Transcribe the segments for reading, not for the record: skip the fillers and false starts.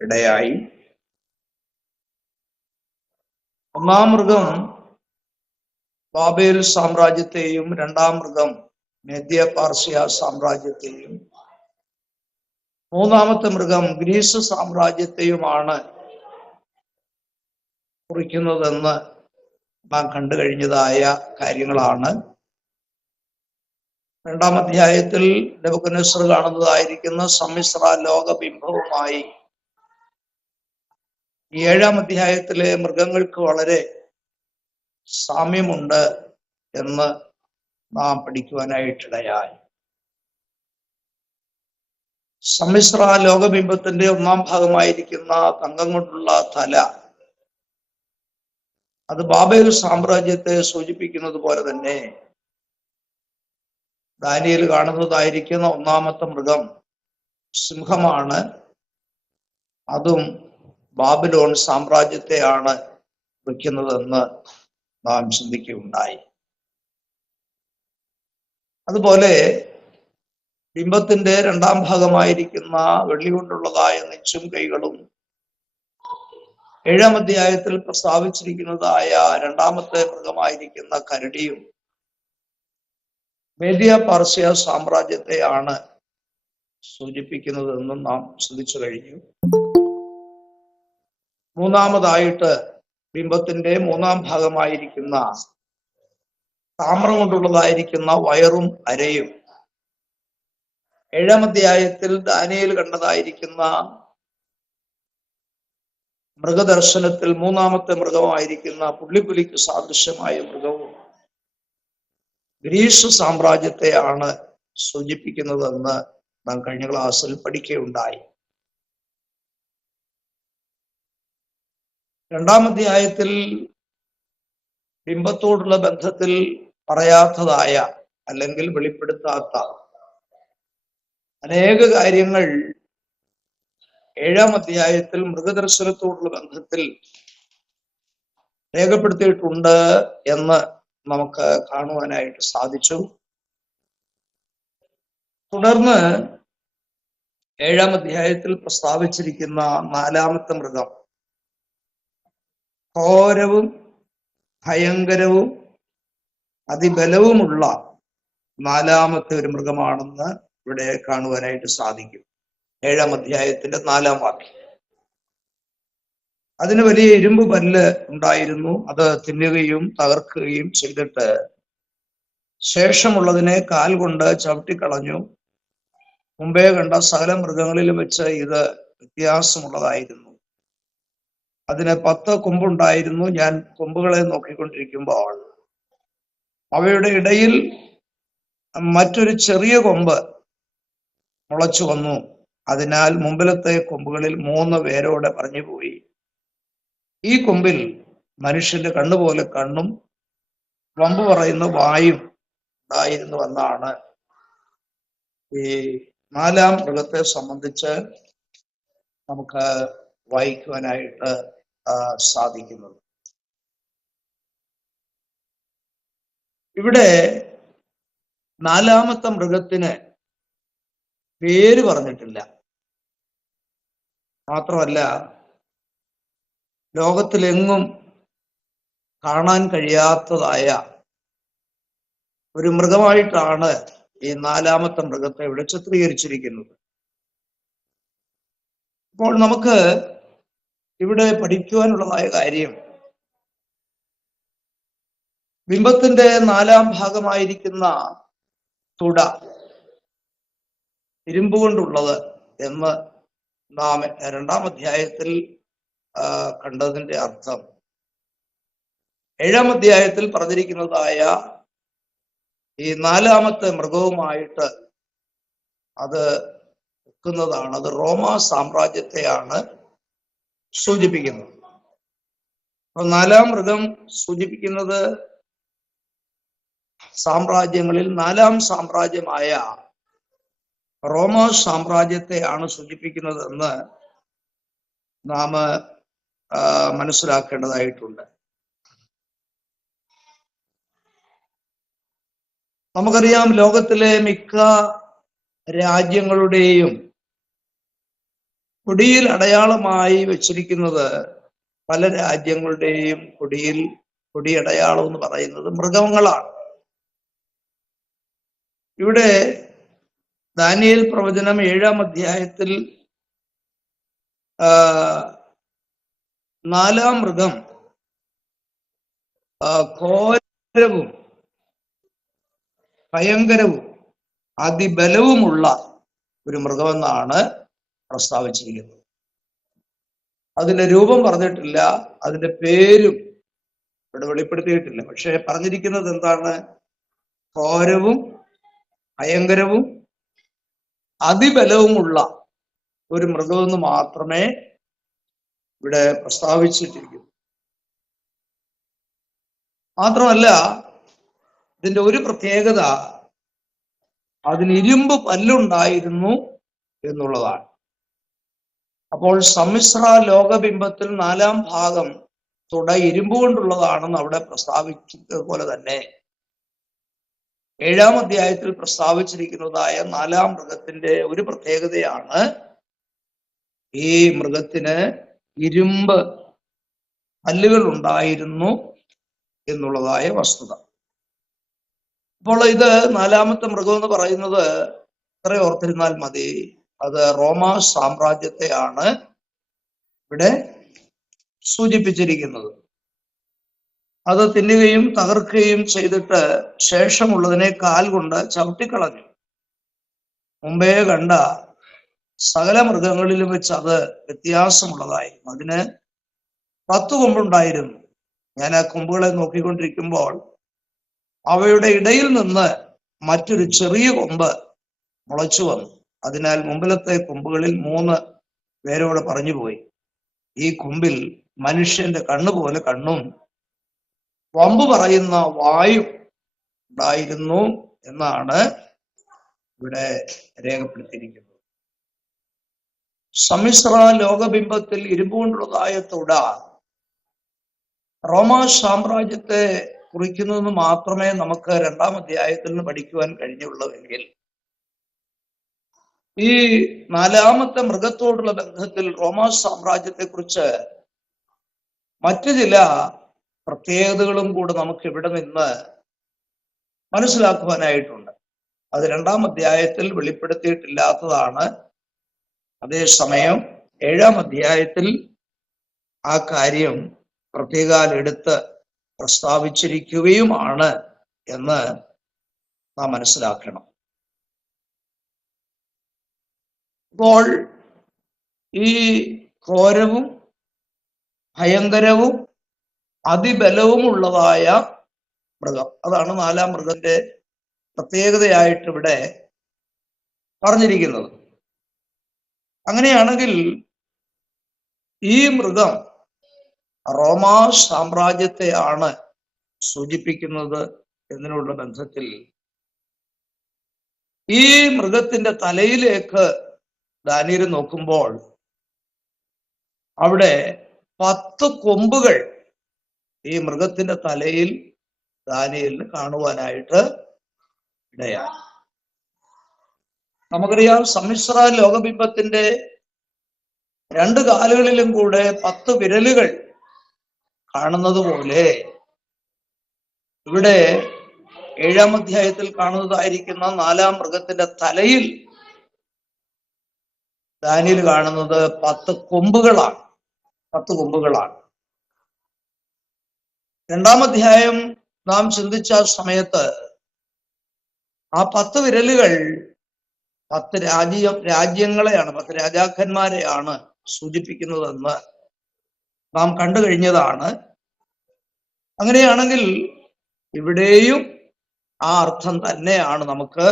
ഇടയായി. ഒന്നാം മൃഗം ബാബേൽ സാമ്രാജ്യത്തെയും രണ്ടാം മൃഗം മേദ്യ പാർസ്യ സാമ്രാജ്യത്തെയും മൂന്നാമത്തെ മൃഗം ഗ്രീസ് സാമ്രാജ്യത്തെയുമാണ് കുറിക്കുന്നതെന്ന് നാം കണ്ടു കഴിഞ്ഞതായ കാര്യങ്ങളാണ്. രണ്ടാം അധ്യായത്തിൽ നെബൂഖദ്നേസർ കാണുന്നതായിരിക്കുന്ന സമ്മിശ്ര ലോകബിംബവുമായി ഏഴാം അധ്യായത്തിലെ മൃഗങ്ങൾക്ക് വളരെ സാമ്യമുണ്ട് എന്ന് നാം പഠിക്കുവാനായിട്ടിടയായി. സമ്മിശ്ര ലോകബിംബത്തിന്റെ ഒന്നാം ഭാഗമായിരിക്കുന്ന തങ്കം കൊണ്ടുള്ള തല, അത് ബാബേൽ സാമ്രാജ്യത്തെ സൂചിപ്പിക്കുന്നത് പോലെ തന്നെ ദാനിയേൽ കാണുന്നതായിരിക്കുന്ന ഒന്നാമത്തെ മൃഗം സിംഹമാണ്. അതും ബാബിലോൺ സാമ്രാജ്യത്തെയാണ് വയ്ക്കുന്നതെന്ന് നാം ചിന്തിക്കുകയുണ്ടായി. അതുപോലെ ബിംബത്തിന്റെ രണ്ടാം ഭാഗമായിരിക്കുന്ന വെള്ളി കൊണ്ടുള്ളതായ നെച്ചും കൈകളും ഏഴാം അധ്യായത്തിൽ പ്രസ്താവിച്ചിരിക്കുന്നതായ രണ്ടാമത്തെ മൃഗമായിരിക്കുന്ന കരടിയും മേദ്യ പാർസ്യ സാമ്രാജ്യത്തെയാണ് സൂചിപ്പിക്കുന്നതെന്നും നാം ചിന്തിച്ചു കഴിഞ്ഞു. മൂന്നാമതായിട്ട് ബിംബത്തിന്റെ മൂന്നാം ഭാഗമായിരിക്കുന്ന താമ്രം കൊണ്ടുള്ളതായിരിക്കുന്ന വയറും അരയും ഏഴാം അധ്യായത്തിൽ ദാനിയേൽ കണ്ടതായിരിക്കുന്ന മൃഗദർശനത്തിൽ മൂന്നാമത്തെ മൃഗമായിരിക്കുന്ന പുള്ളിപ്പുലിക്ക് സാദൃശ്യമായ മൃഗവും ഗ്രീസ് സാമ്രാജ്യത്തെയാണ് സൂചിപ്പിക്കുന്നതെന്ന് നാം കഴിഞ്ഞ ക്ലാസ്സിൽ പഠിക്കുകയുണ്ടായി. രണ്ടാം അധ്യായത്തിൽ ബിംബത്തോടുള്ള ബന്ധത്തിൽ പറയാത്തതായ അല്ലെങ്കിൽ വെളിപ്പെടുത്താത്ത അനേക കാര്യങ്ങൾ ഏഴാം അധ്യായത്തിൽ മൃഗദർശനത്തോടുള്ള ബന്ധത്തിൽ രേഖപ്പെടുത്തിയിട്ടുണ്ട് എന്ന് നമുക്ക് കാണുവാനായിട്ട് സാധിച്ചു. തുടർന്ന് ഏഴാം അധ്യായത്തിൽ പ്രസ്താവിച്ചിരിക്കുന്ന നാലാമത്തെ മൃഗം ഘോരവും ഭയങ്കരവും അതിബലവുമുള്ള നാലാമത്തെ ഒരു മൃഗമാണെന്ന് ഇവിടെ കാണുവാനായിട്ട് സാധിക്കും. ഏഴാം അധ്യായത്തിന്റെ 4-ാം വാക്യം. അതിന് വലിയ ഇരുമ്പ് പല്ല് ഉണ്ടായിരുന്നു. അത് തിന്നുകയും തകർക്കുകയും ചെയ്തിട്ട് ശേഷമുള്ളതിനെ കാൽ കൊണ്ട് ചവിട്ടിക്കളഞ്ഞു. മുമ്പേ കണ്ട സകല മൃഗങ്ങളിലും വെച്ച് ഇത് വ്യത്യാസമുള്ളതായിരുന്നു. അതിന് 10 കൊമ്പുണ്ടായിരുന്നു. ഞാൻ കൊമ്പുകളെ നോക്കിക്കൊണ്ടിരിക്കുമ്പോൾ അവയുടെ ഇടയിൽ മറ്റൊരു ചെറിയ കൊമ്പ് മുളച്ചു വന്നു. അതിനാൽ മുമ്പിലത്തെ കൊമ്പുകളിൽ 3 വേരോടെ പറഞ്ഞുപോയി. ഈ കൊമ്പിൽ മനുഷ്യന്റെ കണ്ണുപോലെ കണ്ണും വമ്പ് പറയുന്ന വായും ഉണ്ടായിരുന്നുവെന്നാണ് ഈ 4-ാം മൃഗത്തെ സംബന്ധിച്ച് നമുക്ക് വായിക്കുവാനായിട്ട് സാധിക്കുന്നത്. ഇവിടെ 4-ാമത്തെ മൃഗത്തിന് പേര് പറഞ്ഞിട്ടില്ല. മാത്രമല്ല, ലോകത്തിലെങ്ങും കാണാൻ കഴിയാത്തതായ ഒരു മൃഗമായിട്ടാണ് ഈ 4-ാമത്തെ മൃഗത്തെ ഇവിടെ ചിത്രീകരിച്ചിരിക്കുന്നത്. അപ്പോൾ നമുക്ക് ഇവിടെ പഠിക്കുവാനുള്ളതായ കാര്യം, ബിംബത്തിന്റെ 4-ാം ഭാഗമായിരിക്കുന്ന തുട ഇരുമ്പ് കൊണ്ടുള്ളത് എന്ന് നാം 2-ാം അധ്യായത്തിൽ കണ്ടതിന്റെ അർത്ഥം 7-ാം അധ്യായത്തിൽ പറഞ്ഞിരിക്കുന്നതായ ഈ 4-ാമത്തെ മൃഗവുമായിട്ട് അത് ഒക്കുന്നതാണ്. അത് റോമാ സാമ്രാജ്യത്തെയാണ് സൂചിപ്പിക്കുന്നത്. അപ്പൊ 4-ാം മൃഗം സൂചിപ്പിക്കുന്നത് സാമ്രാജ്യങ്ങളിൽ 4-ാം സാമ്രാജ്യമായ റോമാ സാമ്രാജ്യത്തെയാണ് സൂചിപ്പിക്കുന്നതെന്ന് നാം മനസ്സിലാക്കേണ്ടതായിട്ടുണ്ട്. നമുക്കറിയാം, ലോകത്തിലെ മിക്ക രാജ്യങ്ങളുടെയും കൊടിയിൽ അടയാളമായി വെച്ചിരിക്കുന്നത് പല രാജ്യങ്ങളുടെയും കൊടിയടയാളം എന്ന് പറയുന്നത് മൃഗങ്ങളാണ്. ഇവിടെ ദാനിയേൽ പ്രവചനം 7-ാം അധ്യായത്തിൽ 4-ാം മൃഗം ഘോരവും ഭയങ്കരവും അതിബലവുമുള്ള ഒരു മൃഗമെന്നാണ് പ്രസ്താവിച്ചിരിക്കുന്നത്. അതിന്റെ രൂപം പറഞ്ഞിട്ടില്ല, അതിന്റെ പേരും ഇവിടെ വെളിപ്പെടുത്തിയിട്ടില്ല. പക്ഷെ പറഞ്ഞിരിക്കുന്നത് എന്താണ്? ഘോരവും ഭയങ്കരവും അതിബലവുമുള്ള ഒരു മൃഗമെന്ന് മാത്രമേ ഇവിടെ പ്രസ്താവിച്ചിട്ടിരിക്കുന്നു. മാത്രമല്ല, ഇതിന്റെ ഒരു പ്രത്യേകത അതിന് ഇരുമ്പ് പല്ലുണ്ടായിരുന്നു എന്നുള്ളതാണ്. അപ്പോൾ സമ്മിശ്ര ലോകബിംബത്തിൽ 4-ാം ഭാഗം തുട ഇരുമ്പ് കൊണ്ടുള്ളതാണെന്ന് അവിടെ പ്രസ്താവിച്ചതുപോലെ തന്നെ 7-ാം അധ്യായത്തിൽ പ്രസ്താവിച്ചിരിക്കുന്നതായ 4-ാം മൃഗത്തിന്റെ ഒരു പ്രത്യേകതയാണ് ഈ മൃഗത്തിന് ഇരുമ്പ് പല്ലുകൾ ഉണ്ടായിരുന്നു എന്നുള്ളതായ വസ്തുത. അപ്പോൾ ഇത് 4-ാമത്തെ മൃഗം എന്ന് പറയുന്നത് ഇത്ര ഓർത്തിരുന്നാൽ മതി, അത് റോമാ സാമ്രാജ്യത്തെയാണ് ഇവിടെ സൂചിപ്പിച്ചിരിക്കുന്നത്. അത് തിന്നുകയും തകർക്കുകയും ചെയ്തിട്ട് ശേഷമുള്ളതിനെ കാൽ കൊണ്ട് ചവിട്ടിക്കളഞ്ഞു. മുമ്പേ കണ്ട സകല മൃഗങ്ങളിലും വെച്ച് അത് വ്യത്യാസമുള്ളതായിരുന്നു. അതിന് 10 കൊമ്പുണ്ടായിരുന്നു. ഞാൻ ആ കൊമ്പുകളെ നോക്കിക്കൊണ്ടിരിക്കുമ്പോൾ അവയുടെ ഇടയിൽ നിന്ന് മറ്റൊരു ചെറിയ കൊമ്പ് മുളച്ചു വന്നു. അതിനാൽ മുമ്പിലത്തെ കൊമ്പുകളിൽ 3 പേരോട് പറഞ്ഞുപോയി, ഈ കൊമ്പിൽ മനുഷ്യന്റെ കണ്ണുപോലെ കണ്ണും വമ്പ് പറയുന്ന വായു ഉണ്ടായിരുന്നു എന്നാണ് ഇവിടെ രേഖപ്പെടുത്തിയിരിക്കുന്നത്. സമ്മിശ്ര ലോകബിംബത്തിൽ ഇരുമ്പുകൊണ്ടുള്ളതായ തുട റോമാ സാമ്രാജ്യത്തെ കുറിക്കുന്നതെന്ന് മാത്രമേ നമുക്ക് 2-ാം അധ്യായത്തിൽ നിന്ന് പഠിക്കുവാൻ കഴിഞ്ഞുള്ളൂവെങ്കിൽ ഈ 4-ാമത്തെ മൃഗത്തോടുള്ള ബന്ധത്തിൽ റോമാ സാമ്രാജ്യത്തെ കുറിച്ച് മറ്റു ചില പ്രത്യേകതകളും കൂടെ നമുക്ക് ഇവിടെ നിന്ന് മനസ്സിലാക്കുവാനായിട്ടുണ്ട്. അത് 2-ാം അധ്യായത്തിൽ വെളിപ്പെടുത്തിയിട്ടില്ലാത്തതാണ്. അതേസമയം 7-ാം അധ്യായത്തിൽ ആ കാര്യം പ്രത്യേകം എടുത്ത് പ്രസ്താവിച്ചിരിക്കുകയുമാണ് എന്ന് നാം മനസ്സിലാക്കണം. അപ്പോൾ ഈ ഘോരവും ഭയങ്കരവും അതിബലവുമുള്ളതായ മൃഗം, അതാണ് 4-ാം മൃഗത്തിന്റെ പ്രത്യേകതയായിട്ട് ഇവിടെ പറഞ്ഞിരിക്കുന്നത്. അങ്ങനെയാണെങ്കിൽ ഈ മൃഗം റോമാ സാമ്രാജ്യത്തെയാണ് സൂചിപ്പിക്കുന്നത് എന്നതിനുള്ള ബന്ധത്തിൽ ഈ മൃഗത്തിന്റെ തലയിലേക്ക് ദാനിയേൽ നോക്കുമ്പോൾ അവിടെ 10 കൊമ്പുകൾ ഈ മൃഗത്തിന്റെ തലയിൽ ദാനിയേലിന് കാണുവാനായിട്ട് ഇടയായി. നമുക്കറിയാം, സമ്മിശ്ര ലോകബിംബത്തിന്റെ 2 കാലുകളിലും കൂടെ 10 വിരലുകൾ കാണുന്നത് പോലെ ഇവിടെ 7-ാം അധ്യായത്തിൽ കാണുന്നതായിരിക്കുന്ന 4-ാം മൃഗത്തിന്റെ തലയിൽ ദാനിയേൽ കാണുന്നത് 10 കൊമ്പുകളാണ്. 10 കൊമ്പുകളാണ്. 2-ാം അധ്യായം നാം ചിന്തിച്ച സമയത്ത് ആ 10 വിരലുകൾ 10 രാജ്യങ്ങളെയാണ്, 10 രാജാക്കന്മാരെയാണ് സൂചിപ്പിക്കുന്നതെന്ന് നാം കണ്ടു കഴിഞ്ഞതാണ്. അങ്ങനെയാണെങ്കിൽ ഇവിടെയും ആ അർത്ഥം തന്നെയാണ് നമുക്ക്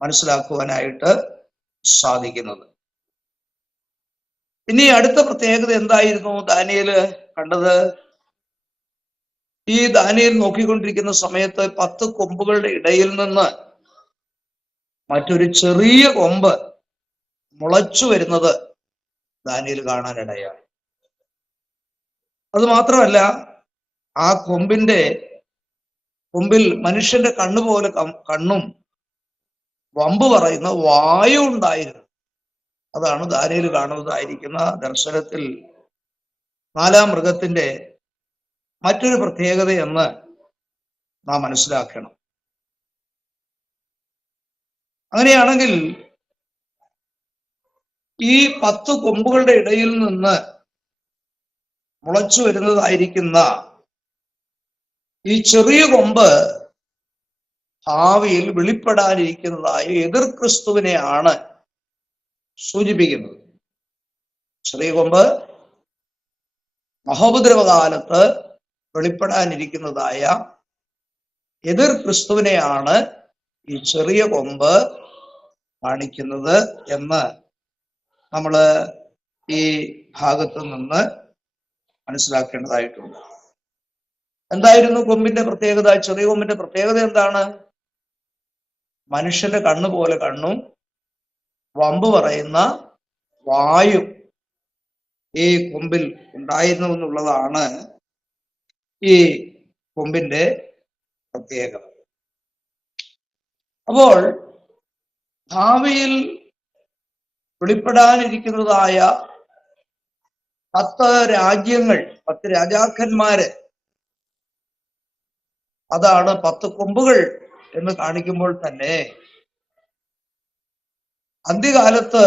മനസ്സിലാക്കുവാനായിട്ട് സാധിക്കുന്നത്. ഇനി അടുത്ത പ്രത്യേകത എന്തായിരുന്നു ദാനിയേൽ കണ്ടത്? ഈ ദാനിയേൽ നോക്കിക്കൊണ്ടിരിക്കുന്ന സമയത്ത് 10 കൊമ്പുകളുടെ ഇടയിൽ നിന്ന് മറ്റൊരു ചെറിയ കൊമ്പ് മുളച്ചു വരുന്നത് ദാനിയേൽ കാണാനിടയായി. അത് മാത്രമല്ല, ആ കൊമ്പിൽ മനുഷ്യന്റെ കണ്ണുപോലെ കണ്ണും വമ്പ് പറയുന്ന വായു ഉണ്ടായിരുന്നു. അതാണ് ദാനിയേൽ കാണുന്നതായിരിക്കുന്ന ദർശനത്തിൽ നാലാം മൃഗത്തിന്റെ മറ്റൊരു പ്രത്യേകത എന്ന് നാം മനസ്സിലാക്കണം. അങ്ങനെയാണെങ്കിൽ ഈ 10 കൊമ്പുകളുടെ ഇടയിൽ നിന്ന് മുളച്ചു വരുന്നതായിരിക്കുന്ന ഈ ചെറിയ കൊമ്പ് ഭാവിയിൽ വെളിപ്പെടാനിരിക്കുന്നതായ എതിർ ക്രിസ്തുവിനെയാണ് സൂചിപ്പിക്കുന്നത്. ചെറിയ കൊമ്പ് മഹോപദ്രവകാലത്ത് വെളിപ്പെടാനിരിക്കുന്നതായ എതിർ ക്രിസ്തുവിനെയാണ് ഈ ചെറിയ കൊമ്പ് കാണിക്കുന്നത് എന്ന് നമ്മൾ ഈ ഭാഗത്ത് നിന്ന് മനസ്സിലാക്കേണ്ടതായിട്ടുണ്ട്. എന്തായിരുന്നു കൊമ്പിന്റെ പ്രത്യേകത? ചെറിയ കൊമ്പിന്റെ പ്രത്യേകത എന്താണ്? മനുഷ്യന്റെ കണ്ണ് പോലെ കണ്ണും വമ്പ് പറയുന്ന വായും ഈ കൊമ്പിൽ ഉണ്ടായിരുന്നു എന്നുള്ളതാണ് ഈ കൊമ്പിന്റെ പ്രത്യേകത. അപ്പോൾ ഭാവിയിൽ വെളിപ്പെടാനിരിക്കുന്നതായ 10 രാജ്യങ്ങൾ, 10 രാജാക്കന്മാര്, അതാണ് 10 കൊമ്പുകൾ എന്ന് കാണിക്കുമ്പോൾ തന്നെ അന്ത്യകാലത്ത്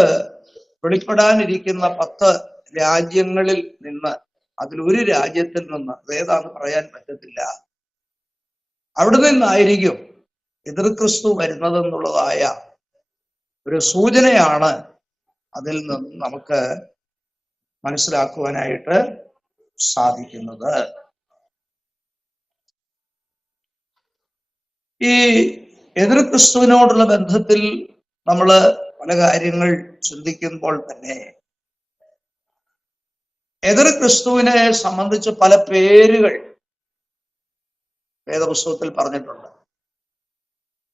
വെളിപ്പെടാനിരിക്കുന്ന 10 രാജ്യങ്ങളിൽ നിന്ന്, അതിലൊരു രാജ്യത്തിൽ നിന്ന്, അതേതാന്ന് പറയാൻ പറ്റത്തില്ല, അവിടെ നിന്നായിരിക്കും എതിർ ക്രിസ്തു വരുന്നതെന്നുള്ളതായ ഒരു സൂചനയാണ് അതിൽ നിന്ന് നമുക്ക് മനസ്സിലാക്കുവാനായിട്ട് സാധിക്കുന്നത്. ഈ എതിർ ക്രിസ്തുവിനോടുള്ള ബന്ധത്തിൽ നമ്മൾ പല കാര്യങ്ങൾ ചിന്തിക്കുമ്പോൾ തന്നെ എതിർ ക്രിസ്തുവിനെ സംബന്ധിച്ച് പല പേരുകൾ വേദപുസ്തകത്തിൽ പറഞ്ഞിട്ടുണ്ട്.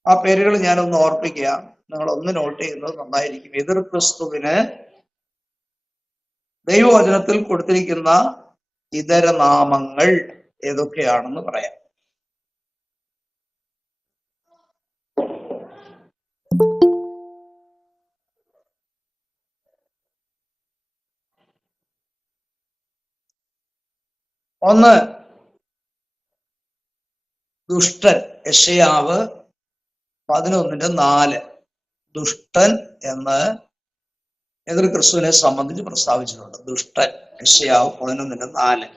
ആ പേരുകൾ ഞാനൊന്ന് ഓർപ്പിക്കുക, നിങ്ങൾ ഒന്ന് നോട്ട് ചെയ്യുന്നത് നന്നായിരിക്കും. എതിർ ക്രിസ്തുവിന് ദൈവവചനത്തിൽ കൊടുത്തിരിക്കുന്ന ഇതര നാമങ്ങൾ ഏതൊക്കെയാണെന്ന് പറയാം. ഒന്ന്, ദുഷ്ടൻ. യെശയ്യാവ് 11:4 ദുഷ്ടൻ എന്ന് എതിർ ക്രിസ്തുവിനെ സംബന്ധിച്ച് പ്രസ്താവിച്ചിട്ടുണ്ട്. ദുഷ്ടൻ, യെശയ്യാവ് 11:4.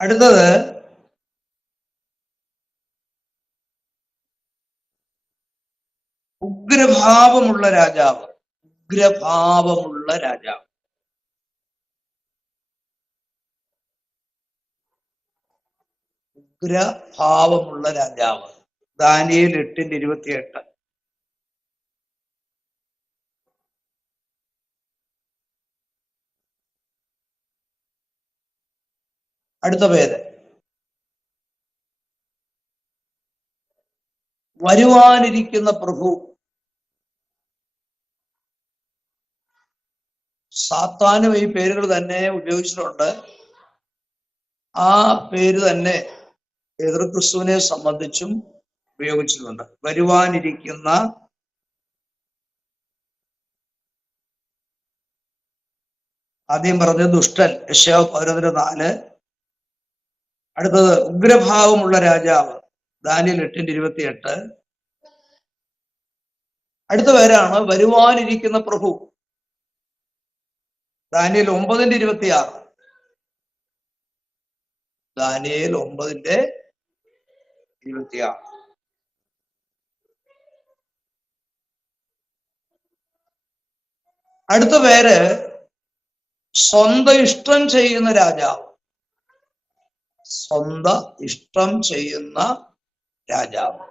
അടുത്തത് ഉഗ്രഭാവമുള്ള രാജാവ്. ഉഗ്രഭാവമുള്ള രാജാവ്. ഉഗ്രഭാവമുള്ള രാജാവ്. ദാനിയേൽ 8:28. അടുത്ത പേര് വരുവാനിരിക്കുന്ന പ്രഭു. സാത്താനും ഈ പേരുകൾ തന്നെ ഉപയോഗിച്ചിട്ടുണ്ട്. ആ പേര് തന്നെ എതിർ ക്രിസ്തുവിനെ സംബന്ധിച്ചും ഉപയോഗിച്ചിട്ടുണ്ട്. വരുവാനിരിക്കുന്ന ആദ്യം പറഞ്ഞ ദുഷ്ടൻ, യെശയ്യാവ് 11:4. അടുത്തത് ഉഗ്രഭാവമുള്ള രാജാവ്, ദാനിയേൽ 8:28. അടുത്ത പേരാണ് വരുവാനിരിക്കുന്ന പ്രഭു, ദാനിയേൽ 9:26. ദാനിയേൽ 9:26. അടുത്ത പേര് സ്വന്തം ഇഷ്ടം ചെയ്യുന്ന രാജാവ്. സ്വന്തം ഇഷ്ടം ചെയ്യുന്ന രാജാവ്.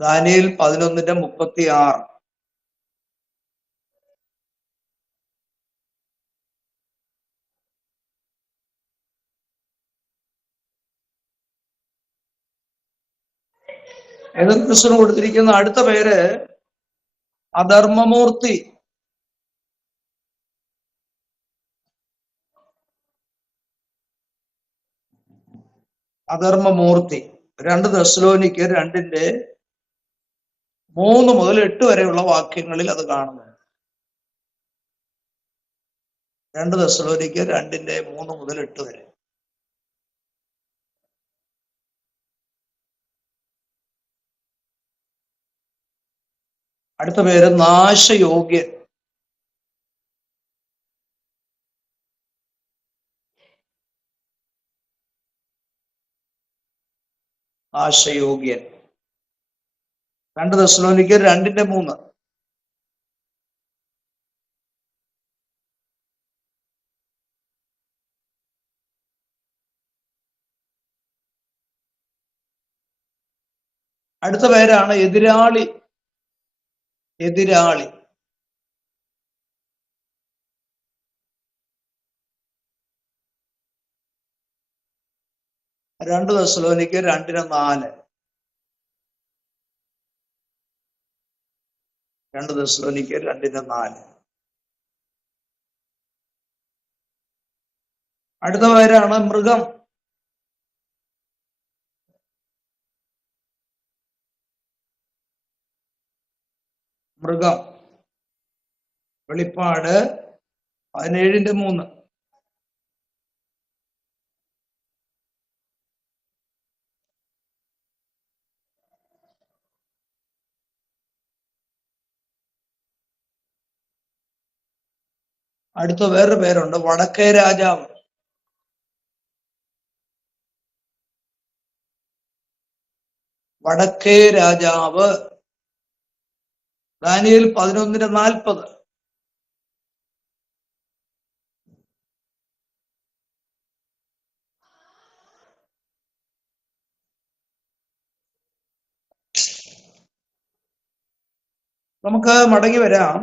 ദാനിയേൽ 11:36. എതിർ ക്രിസ്തുവിന് കൊടുത്തിരിക്കുന്ന അടുത്ത പേര് അധർമ്മമൂർത്തി. അധർമ്മമൂർത്തി 2 തെസ്സലോനിക്കർ 2:3 മുതൽ 8 വരെയുള്ള വാക്യങ്ങളിൽ അത് കാണുന്നു. 2 തെസ്സലോനിക്കർ 2:3 മുതൽ 8 വരെ. അടുത്ത പേര് നാശയോഗ്യൻ. നാശയോഗ്യൻ 2 തെസ്സലോനിക്കർ 2:3. അടുത്ത പേരാണ് എതിരാളി. എതിരാളി 2 തെസ്സലോനിക്കർ 2:4. 2 തെസ്സലോനിക്കർ 2:4. അടുത്ത പേരാണ് മൃഗം. മൃഗം വെളിപ്പാട് 17:3. അടുത്ത വേറൊരു പേരുണ്ട്, വടക്കേ രാജാവ്. വടക്കേ രാജാവ് ദാനിയേൽ 11:40. നമുക്ക് മടങ്ങി വരാം.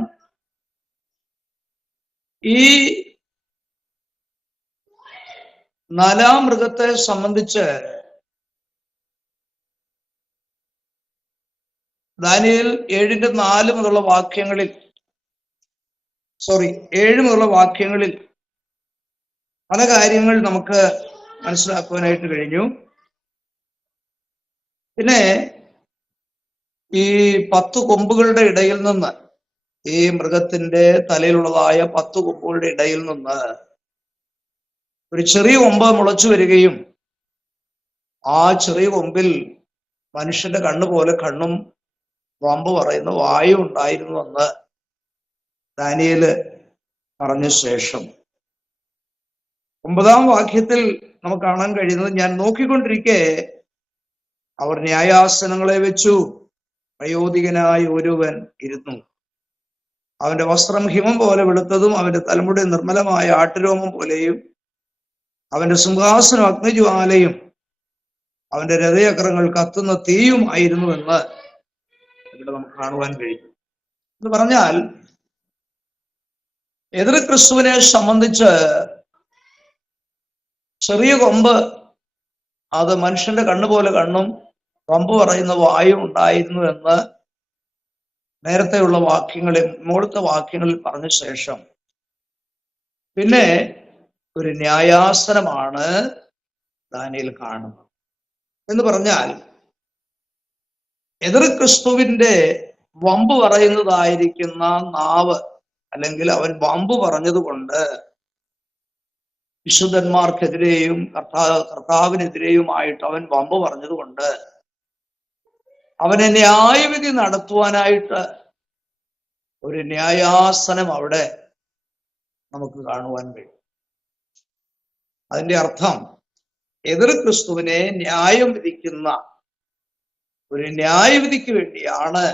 ഈ 4-ാം മൃഗത്തെ സംബന്ധിച്ച് ദാനിയേൽ 7:4 മുതലുള്ള വാക്യങ്ങളിൽ 7 മുതലുള്ള വാക്യങ്ങളിൽ പല കാര്യങ്ങൾ നമുക്ക് മനസ്സിലാക്കുവാനായിട്ട് കഴിഞ്ഞു. പിന്നെ ഈ 10 കൊമ്പുകളുടെ ഇടയിൽ നിന്ന്, ഈ മൃഗത്തിന്റെ തലയിലുള്ളതായ 10 കൊമ്പുകളുടെ ഇടയിൽ നിന്ന് ഒരു ചെറിയ കൊമ്പ് മുളച്ചു വരികയും ആ ചെറിയ കൊമ്പിൽ മനുഷ്യന്റെ കണ്ണുപോലെ കണ്ണും വമ്പ് പറയുന്ന വായു ഉണ്ടായിരുന്നുവെന്ന് ദാനിയേല് പറഞ്ഞ ശേഷം 9-ാം വാക്യത്തിൽ നമുക്ക് കാണാൻ കഴിയുന്നത്, ഞാൻ നോക്കിക്കൊണ്ടിരിക്കെ അവർ ന്യായാസനങ്ങളെ വെച്ചു, വയോധികനായ ഒരുവൻ ഇരുന്നു. അവന്റെ വസ്ത്രം ഹിമം പോലെ വെളുത്തതും അവന്റെ തലമുടി നിർമ്മലമായ ആട്ടുരോമം പോലെയും അവന്റെ സിംഹാസനം അഗ്നിജ്വാലയും അവന്റെ രഥചക്രങ്ങൾ കത്തുന്ന തീയും ആയിരുന്നുവെന്ന് ഇവിടെ നമുക്ക് കാണുവാൻ കഴിയും. എന്ന് പറഞ്ഞാൽ എതിർ ക്രിസ്തുവിനെ സംബന്ധിച്ച് ചെറിയ കൊമ്പ്, അത് മനുഷ്യന്റെ കണ്ണുപോലെ കണ്ണും വമ്പ് പറയുന്ന വായു ഉണ്ടായിരുന്നു എന്ന് നേരത്തെയുള്ള വാക്യങ്ങളിൽ, മുകളിലത്തെ വാക്യങ്ങളിൽ പറഞ്ഞ ശേഷം പിന്നെ ഒരു ന്യായാസനമാണ് ദാനിയേൽ കാണുന്നത്. എന്ന് പറഞ്ഞാൽ എതിർ ക്രിസ്തുവിന്റെ വമ്പ് പറയുന്നതായിരിക്കുന്ന നാവ്, അല്ലെങ്കിൽ അവൻ വമ്പ് പറഞ്ഞതുകൊണ്ട് വിശുദ്ധന്മാർക്കെതിരെയും കർത്താവിനെതിരെയുമായിട്ട് അവൻ വമ്പ് പറഞ്ഞതുകൊണ്ട് അവനെ ന്യായവിധി നടത്തുവാനായിട്ട് ഒരു ന്യായാസനം അവിടെ നമുക്ക് കാണുവാൻ കഴിയും. അതിന്റെ അർത്ഥം എതിർ ക്രിസ്തുവിനെ ന്യായം വിധിക്കുന്ന ഒരു ന്യായവിധിക്ക് വേണ്ടിയാണ്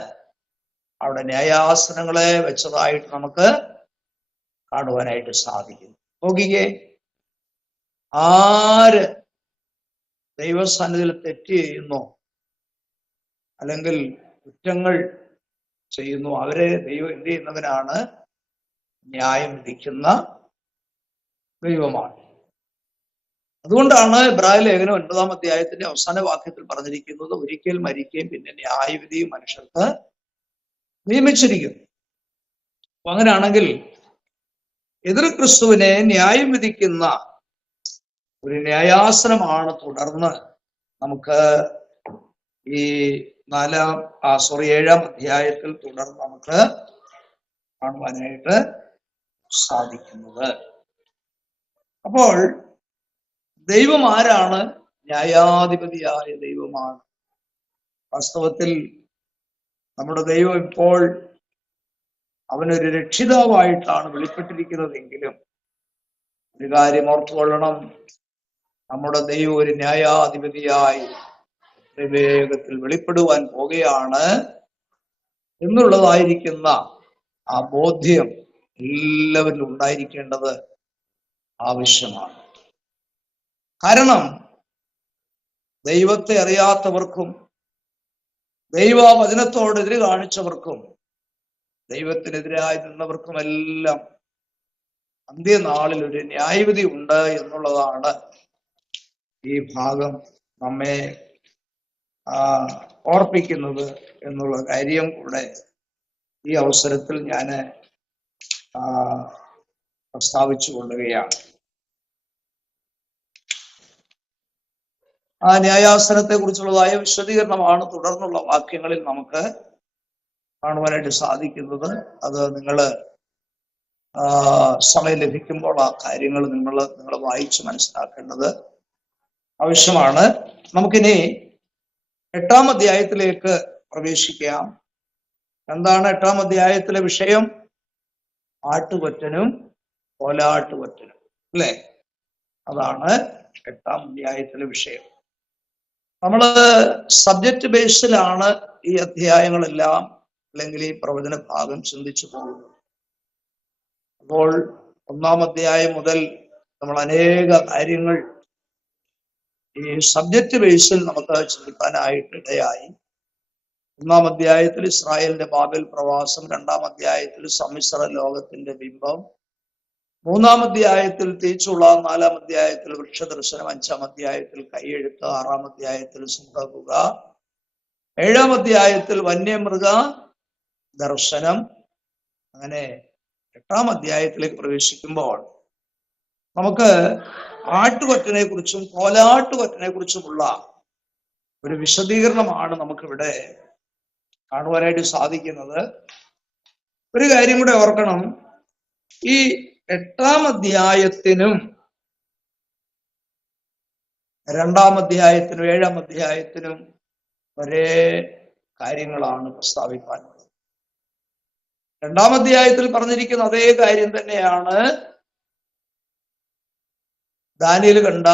അവിടെ ന്യായാസനങ്ങളെ വെച്ചതായിട്ട് നമുക്ക് കാണുവാനായിട്ട് സാധിക്കുന്നു. നോക്കിക്കേ, ആര് ദൈവസന്നിധിയിൽ തെറ്റ് ചെയ്യുന്നു അല്ലെങ്കിൽ കുറ്റങ്ങൾ ചെയ്യുന്നു, അവരെ ദൈവം എന്ത് ചെയ്യുന്നവനാണ്? ന്യായം വിധിക്കുന്ന ദൈവമാണ്. അതുകൊണ്ടാണ് എബ്രായ ലേഖനം 9-ാം അധ്യായത്തിന്റെ അവസാന വാക്യത്തിൽ പറഞ്ഞിരിക്കുന്നത്, ഒരിക്കൽ മരിക്കുകയും പിന്നെ ന്യായവിധിയും മനുഷ്യർക്ക് നിയമിച്ചിരിക്കുന്നു. അപ്പൊ അങ്ങനെയാണെങ്കിൽ എതിർ ക്രിസ്തുവിനെ ന്യായം വിധിക്കുന്ന ഒരു ന്യായാസനമാണ് തുടർന്ന് നമുക്ക് ഈ 7-ാം അധ്യായത്തിൽ തുടർന്ന് നമുക്ക് കാണുവാനായിട്ട് സാധിക്കുന്നത്. അപ്പോൾ ദൈവം ആരാണ്? ന്യായാധിപതിയായ ദൈവമാണ്. വാസ്തവത്തിൽ നമ്മുടെ ദൈവം ഇപ്പോൾ അവനൊരു രക്ഷിതാവായിട്ടാണ് വെളിപ്പെട്ടിരിക്കുന്നതെങ്കിലും ഒരു കാര്യം ഓർത്തുകൊള്ളണം, നമ്മുടെ ദൈവം ഒരു ന്യായാധിപതിയായി വേഗത്തിൽ വെളിപ്പെടുവാൻ പോകുകയാണ് എന്നുള്ളതായിരിക്കുന്ന ആ ബോധ്യം എല്ലാവരിലും ഉണ്ടായിരിക്കേണ്ടത് ആവശ്യമാണ്. കാരണം ദൈവത്തെ അറിയാത്തവർക്കും ദൈവവചനത്തോട് എതിര് കാണിച്ചവർക്കും ദൈവത്തിനെതിരായി നിന്നവർക്കുമെല്ലാം അന്ത്യനാളിൽ ഒരു ന്യായവിധി ഉണ്ട് എന്നുള്ളതാണ് ഈ ഭാഗം നമ്മെ ഓർപ്പിക്കുന്നത് എന്നുള്ള കാര്യം കൂടെ ഈ അവസരത്തിൽ ഞാൻ പ്രസ്താവിച്ചു കൊള്ളുകയാണ്. ആ ന്യായാസനത്തെ കുറിച്ചുള്ളതായ വിശദീകരണമാണ് തുടർന്നുള്ള വാക്യങ്ങളിൽ നമുക്ക് കാണുവാനായിട്ട് സാധിക്കുന്നത്. അത് നിങ്ങൾ സമയം ലഭിക്കുമ്പോൾ ആ കാര്യങ്ങൾ നിങ്ങൾ വായിച്ച് മനസ്സിലാക്കേണ്ടത് ആവശ്യമാണ്. നമുക്കിനി 8-ാം അധ്യായത്തിലേക്ക് പ്രവേശിക്കാം. എന്താണ് 8-ാം അധ്യായത്തിലെ വിഷയം? ആട്ടുകൊറ്റനും കോലാട്ടുകൊറ്റനും, അല്ലേ? അതാണ് 8-ാം അധ്യായത്തിലെ വിഷയം. നമ്മള് സബ്ജക്റ്റ് ബേസിലാണ് ഈ അധ്യായങ്ങളെല്ലാം അല്ലെങ്കിൽ ഈ പ്രവചന ഭാഗം ചിന്തിച്ചു പോകുന്നത്. അപ്പോൾ 1-ാം അധ്യായം മുതൽ നമ്മൾ അനേക കാര്യങ്ങൾ ഈ സബ്ജക്റ്റ് ബേസിൽ നമുക്ക് ചിന്തിക്കാനായിട്ട് ഇടയായി. 1-ാം അധ്യായത്തിൽ ഇസ്രായേലിന്റെ ബാബേൽ പ്രവാസം, 2-ാം അധ്യായത്തിൽ സമ്മിശ്ര ലോകത്തിന്റെ ബിംബം, 3-ാം അധ്യായത്തിൽ തീച്ചുള, 4-ാം അധ്യായത്തിൽ വൃക്ഷദർശനം, 5-ാം അധ്യായത്തിൽ കൈയെഴുത്ത്, 6-ാം അധ്യായത്തിൽ സിംഹഗുഹ, 7-ാം അധ്യായത്തിൽ വന്യമൃഗ ദർശനം. അങ്ങനെ 8-ാം അധ്യായത്തിലേക്ക് പ്രവേശിക്കുമ്പോൾ നമുക്ക് ആട്ടുകൊറ്റനെ കുറിച്ചും കോലാട്ടുകൊറ്റനെ കുറിച്ചുമുള്ള ഒരു വിശദീകരണമാണ് നമുക്കിവിടെ കാണുവാനായിട്ട് സാധിക്കുന്നത്. ഒരു കാര്യം കൂടെ ഓർക്കണം, ഈ 8-ാം അധ്യായത്തിനും 2-ാം അധ്യായത്തിനും 7-ാം അധ്യായത്തിനും ഒരേ കാര്യങ്ങളാണ് പ്രസ്താവിക്കാനുള്ളത്. 2-ാം അധ്യായത്തിൽ പറഞ്ഞിരിക്കുന്ന അതേ കാര്യം തന്നെയാണ് ദാനിയേൽ കണ്ട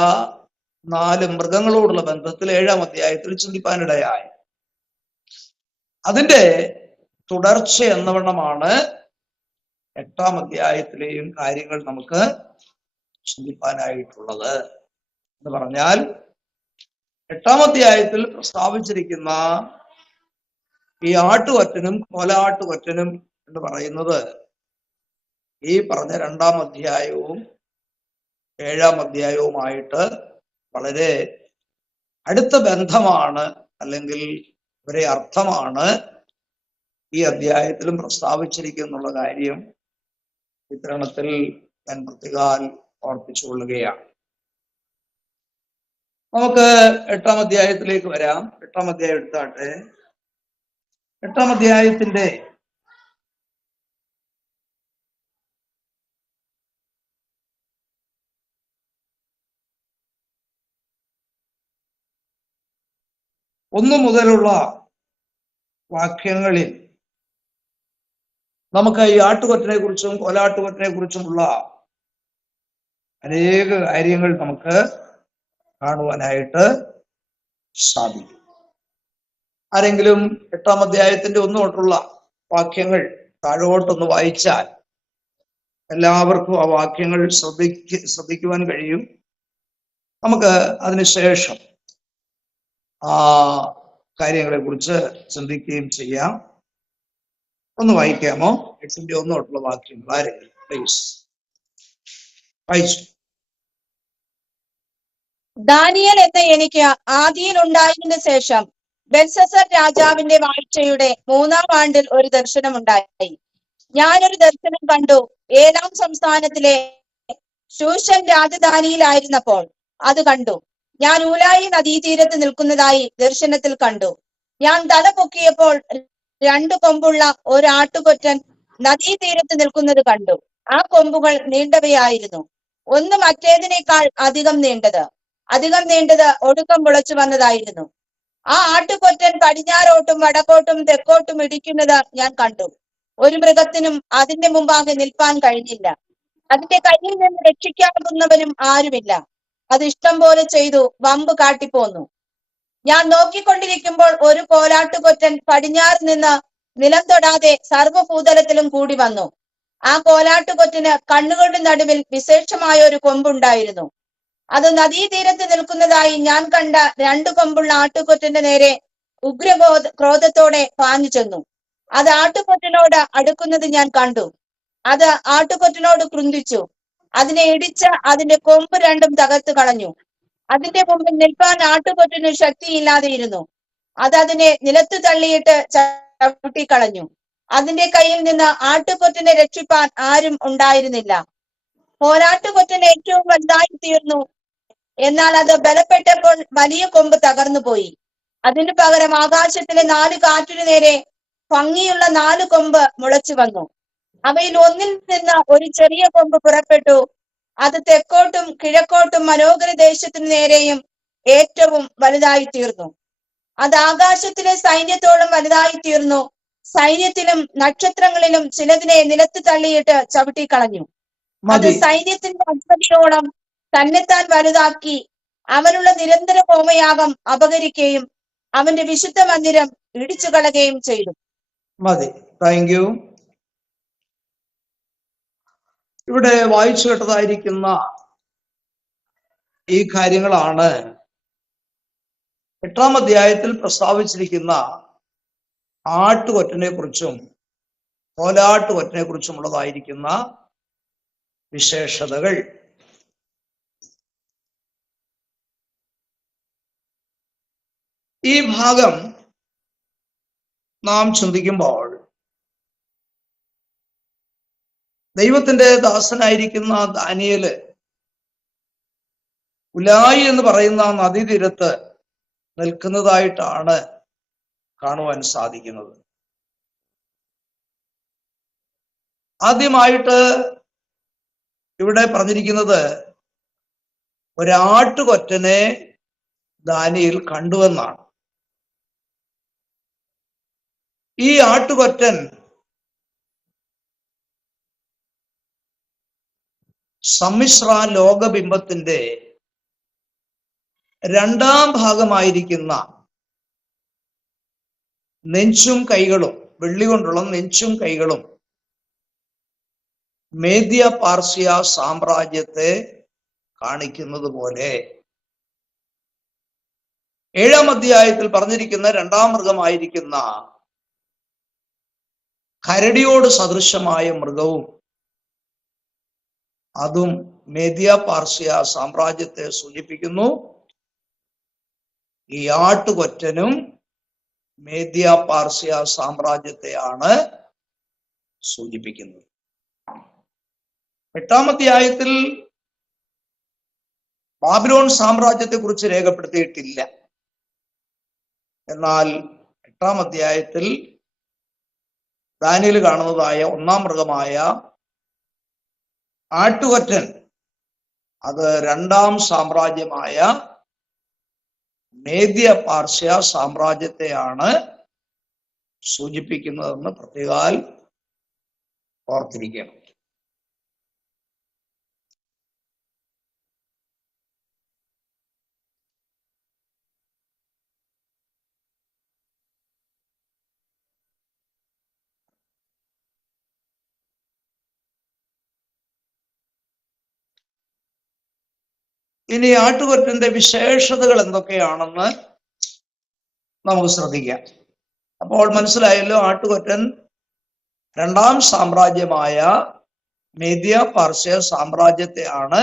4 മൃഗങ്ങളോടുള്ള ബന്ധത്തിൽ 7-ാം അധ്യായത്തിൽ ചിന്തിപ്പാനിടയായി. അതിന്റെ തുടർച്ച എന്നവണ്ണമാണ് 8-ാം അധ്യായത്തിലെയും കാര്യങ്ങൾ നമുക്ക് ചിന്തിപ്പാനായിട്ടുള്ളത്. എന്ന് പറഞ്ഞാൽ 8-ാം അധ്യായത്തിൽ പ്രസ്താവിച്ചിരിക്കുന്ന ഈ ആട്ടുകൊറ്റനും കോലാട്ടുകൊറ്റനും എന്ന് പറയുന്നത് ഈ പറഞ്ഞ 2-ാം അധ്യായവും 7-ാം അധ്യായവുമായിട്ട് വളരെ അടുത്ത ബന്ധമാണ്, അല്ലെങ്കിൽ ഒരേ അർത്ഥമാണ് ഈ അധ്യായത്തിലും പ്രസ്താവിച്ചിരിക്കുന്നുള്ള കാര്യം വിതരണത്തിൽ ഞാൻ പ്രത്യേകം ഓർപ്പിച്ചുകൊള്ളുകയാണ്. നമുക്ക് 8-ാം അധ്യായത്തിലേക്ക് വരാം. 8-ാം അധ്യായം എടുത്താട്ടെ. 8-ാം അധ്യായത്തിന്റെ 1 മുതലുള്ള വാക്യങ്ങളിൽ നമുക്ക് ഈ ആട്ടുകൊറ്റനെ കുറിച്ചും കോലാട്ടുകൊറ്റനെ കുറിച്ചുമുള്ള അനേക കാര്യങ്ങൾ നമുക്ക് കാണുവാനായിട്ട് സാധിക്കും. ആരെങ്കിലും 8-ാം അധ്യായത്തിന്റെ 1 തൊട്ടുള്ള വാക്യങ്ങൾ താഴോട്ടൊന്ന് വായിച്ചാൽ എല്ലാവർക്കും ആ വാക്യങ്ങൾ ശ്രദ്ധിക്കുവാൻ കഴിയും. നമുക്ക് അതിനുശേഷം ആ കാര്യങ്ങളെ കുറിച്ച് ചിന്തിക്കുകയും ചെയ്യാം. ഒന്ന് വായിക്കാമോ? 8-ന്റെ 1 തൊട്ടുള്ള വാക്യങ്ങൾ ആരെങ്കിലും പ്ലീസ് വായിച്ചു. ദാനിയേൽ എന്ന എനിക്ക് ആദിയിൽ ഉണ്ടായതിനു ശേഷം ബെൽസസർ രാജാവിന്റെ വാഴ്ചയുടെ 3-ാം ആണ്ടിൽ ഒരു ദർശനമുണ്ടായി. ഞാനൊരു ദർശനം കണ്ടു. ഏലാം സംസ്ഥാനത്തിലെ ശൂഷൻ രാജധാനിയിലായിരുന്നപ്പോൾ അത് കണ്ടു. ഞാൻ ഊലായി നദീതീരത്ത് നിൽക്കുന്നതായി ദർശനത്തിൽ കണ്ടു. ഞാൻ തല പൊക്കിയപ്പോൾ 2 കൊമ്പുള്ള ഒരു ആട്ടുകൊറ്റൻ നദീതീരത്ത് നിൽക്കുന്നത് കണ്ടു. ആ കൊമ്പുകൾ നീണ്ടവയായിരുന്നു. ഒന്ന് മറ്റേതിനേക്കാൾ അധികം നീണ്ടത് ഒടുക്കം മുളച്ചു വന്നതായിരുന്നു. ആ ആട്ടുകൊറ്റൻ പടിഞ്ഞാറോട്ടും വടക്കോട്ടും തെക്കോട്ടും ഇടിക്കുന്നത് ഞാൻ കണ്ടു. ഒരു മൃഗത്തിനും അതിന്റെ മുമ്പാകെ നിൽപ്പാൻ കഴിഞ്ഞില്ല. അതിന്റെ കയ്യിൽ നിന്ന് രക്ഷിക്കാവുന്നവനും ആരുമില്ല. അത് ഇഷ്ടം പോലെ ചെയ്തു വമ്പ് കാട്ടിപ്പോന്നു. ഞാൻ നോക്കിക്കൊണ്ടിരിക്കുമ്പോൾ ഒരു കോലാട്ടുകൊറ്റൻ പടിഞ്ഞാറ് നിന്ന് നിലം തൊടാതെ സർവ്വഭൂതലത്തിലും കൂടി വന്നു. ആ കോലാട്ടുകൊറ്റന് കണ്ണുകളുടെ നടുവിൽ വിശേഷമായ ഒരു കൊമ്പുണ്ടായിരുന്നു. അത് നദീതീരത്ത് നിൽക്കുന്നതായി ഞാൻ കണ്ട 2 കൊമ്പുള്ള ആട്ടുകൊറ്റന്റെ നേരെ ക്രോധത്തോടെ പാഞ്ഞു ചെന്നു. അത് ആട്ടുകൊറ്റനോട് അടുക്കുന്നത് ഞാൻ കണ്ടു. അത് ആട്ടുകൊറ്റനോട് ക്രുന്തിച്ചു. അതിനെ ഇടിച്ച് അതിന്റെ കൊമ്പ് 2 തകർത്തു കളഞ്ഞു. അതിന്റെ മുമ്പിൽ നിൽപ്പാൻ ആട്ടുകൊറ്റന് ശക്തിയില്ലാതെ ഇരുന്നു. അത് അതിനെ നിലത്തു തള്ളിയിട്ട് ചവിട്ടിക്കളഞ്ഞു. അതിന്റെ കയ്യിൽ നിന്ന് ആട്ടുകൊറ്റനെ രക്ഷിപ്പാൻ ആരും ഉണ്ടായിരുന്നില്ല. പോരാട്ടുകൊറ്റൻ ഏറ്റവും വലുതായി തീർന്നു. എന്നാൽ അത് ബലപ്പെട്ടപ്പോൾ വലിയ കൊമ്പ് തകർന്നു പോയി. അതിനു പകരം ആകാശത്തിലെ 4 കാറ്റിനു നേരെ ഭംഗിയുള്ള 4 കൊമ്പ് മുളച്ചു വന്നു. അവയിൽ ഒന്നിൽ നിന്ന് ഒരു ചെറിയ കൊമ്പ് പുറപ്പെട്ടു. അത് തെക്കോട്ടും കിഴക്കോട്ടും മനോഹര ദേശത്തിനു നേരെയും ഏറ്റവും വലുതായി തീർന്നു. അത് ആകാശത്തിലെ സൈന്യത്തോളം വലുതായി തീർന്നു. സൈന്യത്തിലും നക്ഷത്രങ്ങളിലും ചിലതിനെ നിലത്ത് തള്ളിയിട്ട് ചവിട്ടിക്കളഞ്ഞു. അത് സൈന്യത്തിന്റെ അധിപതിയോളം തന്നെത്താൻ വലുതാക്കി അവനുള്ള നിരന്തര ഹോമയാഗം അപഹരിക്കുകയും അവന്റെ വിശുദ്ധ മന്ദിരം ഇടിച്ചു കളയുകയും ചെയ്തു. മതി. Thank you. ഇവിടെ വായിച്ചു കേട്ടതായിരിക്കുന്ന ഈ കാര്യങ്ങളാണ് 8-ാം അധ്യായത്തിൽ പ്രസ്താവിച്ചിരിക്കുന്ന ആട്ടുകൊറ്റനെ കുറിച്ചും കോലാട്ടുകൊറ്റനെ കുറിച്ചുമുള്ളതായിരിക്കുന്ന വിശേഷതകൾ. ഈ ഭാഗം നാം ചിന്തിക്കുമ്പോൾ ദൈവത്തിന്റെ ദാസനായിരിക്കുന്ന ദാനിയേല് ഉലായി എന്ന് പറയുന്ന നദീതീരത്ത് നിൽക്കുന്നതായിട്ടാണ് കാണുവാൻ സാധിക്കുന്നത്. ആദ്യമായിട്ട് ഇവിടെ പറഞ്ഞിരിക്കുന്നത് ഒരാട്ടുകൊറ്റനെ ദാനിയേൽ കണ്ടുവെന്നാണ്. ഈ ആട്ടുകൊറ്റൻ സമ്മിശ്ര ലോകബിംബത്തിന്റെ 2-ാം ഭാഗമായിരിക്കുന്ന നെഞ്ചും കൈകളും, വെള്ളി കൊണ്ടുള്ള നെഞ്ചും കൈകളും മേദ്യ പാർസ്യ സാമ്രാജ്യത്തെ കാണിക്കുന്നത് പോലെ 7-ാം അധ്യായത്തിൽ പറഞ്ഞിരിക്കുന്ന 2-ാം മൃഗമായിരിക്കുന്ന കരടിയോട് സദൃശമായ മൃഗവും അതും മേദ്യ പാർസ്യ സാമ്രാജ്യത്തെ സൂചിപ്പിക്കുന്നു. ഈ ആട്ടുകൊറ്റനും മേദ്യ പാർസ്യ സാമ്രാജ്യത്തെയാണ് സൂചിപ്പിക്കുന്നത്. 8-ാം അധ്യായത്തിൽ ബാബിലോൺ സാമ്രാജ്യത്തെ കുറിച്ച് രേഖപ്പെടുത്തിയിട്ടില്ല. എന്നാൽ 8-ാം അധ്യായത്തിൽ ദാനിയേൽ കാണുന്നതായ 1-ാം മൃഗമായ ആട്ടുകൊറ്റൻ അത് 2-ാം സാമ്രാജ്യമായ മേദ്യ പാർസ്യ സാമ്രാജ്യത്തെയാണ് സൂചിപ്പിക്കുന്നതെന്ന് പ്രത്യേകം ഓർത്തിരിക്കണം. ഇനി ആട്ടുകൊറ്റന്റെ വിശേഷതകൾ എന്തൊക്കെയാണെന്ന് നമുക്ക് ശ്രദ്ധിക്കാം. അപ്പോൾ മനസ്സിലായല്ലോ, ആട്ടുകൊറ്റൻ 2-ാം സാമ്രാജ്യമായ മേദ്യ പാർസ്യ സാമ്രാജ്യത്തെയാണ്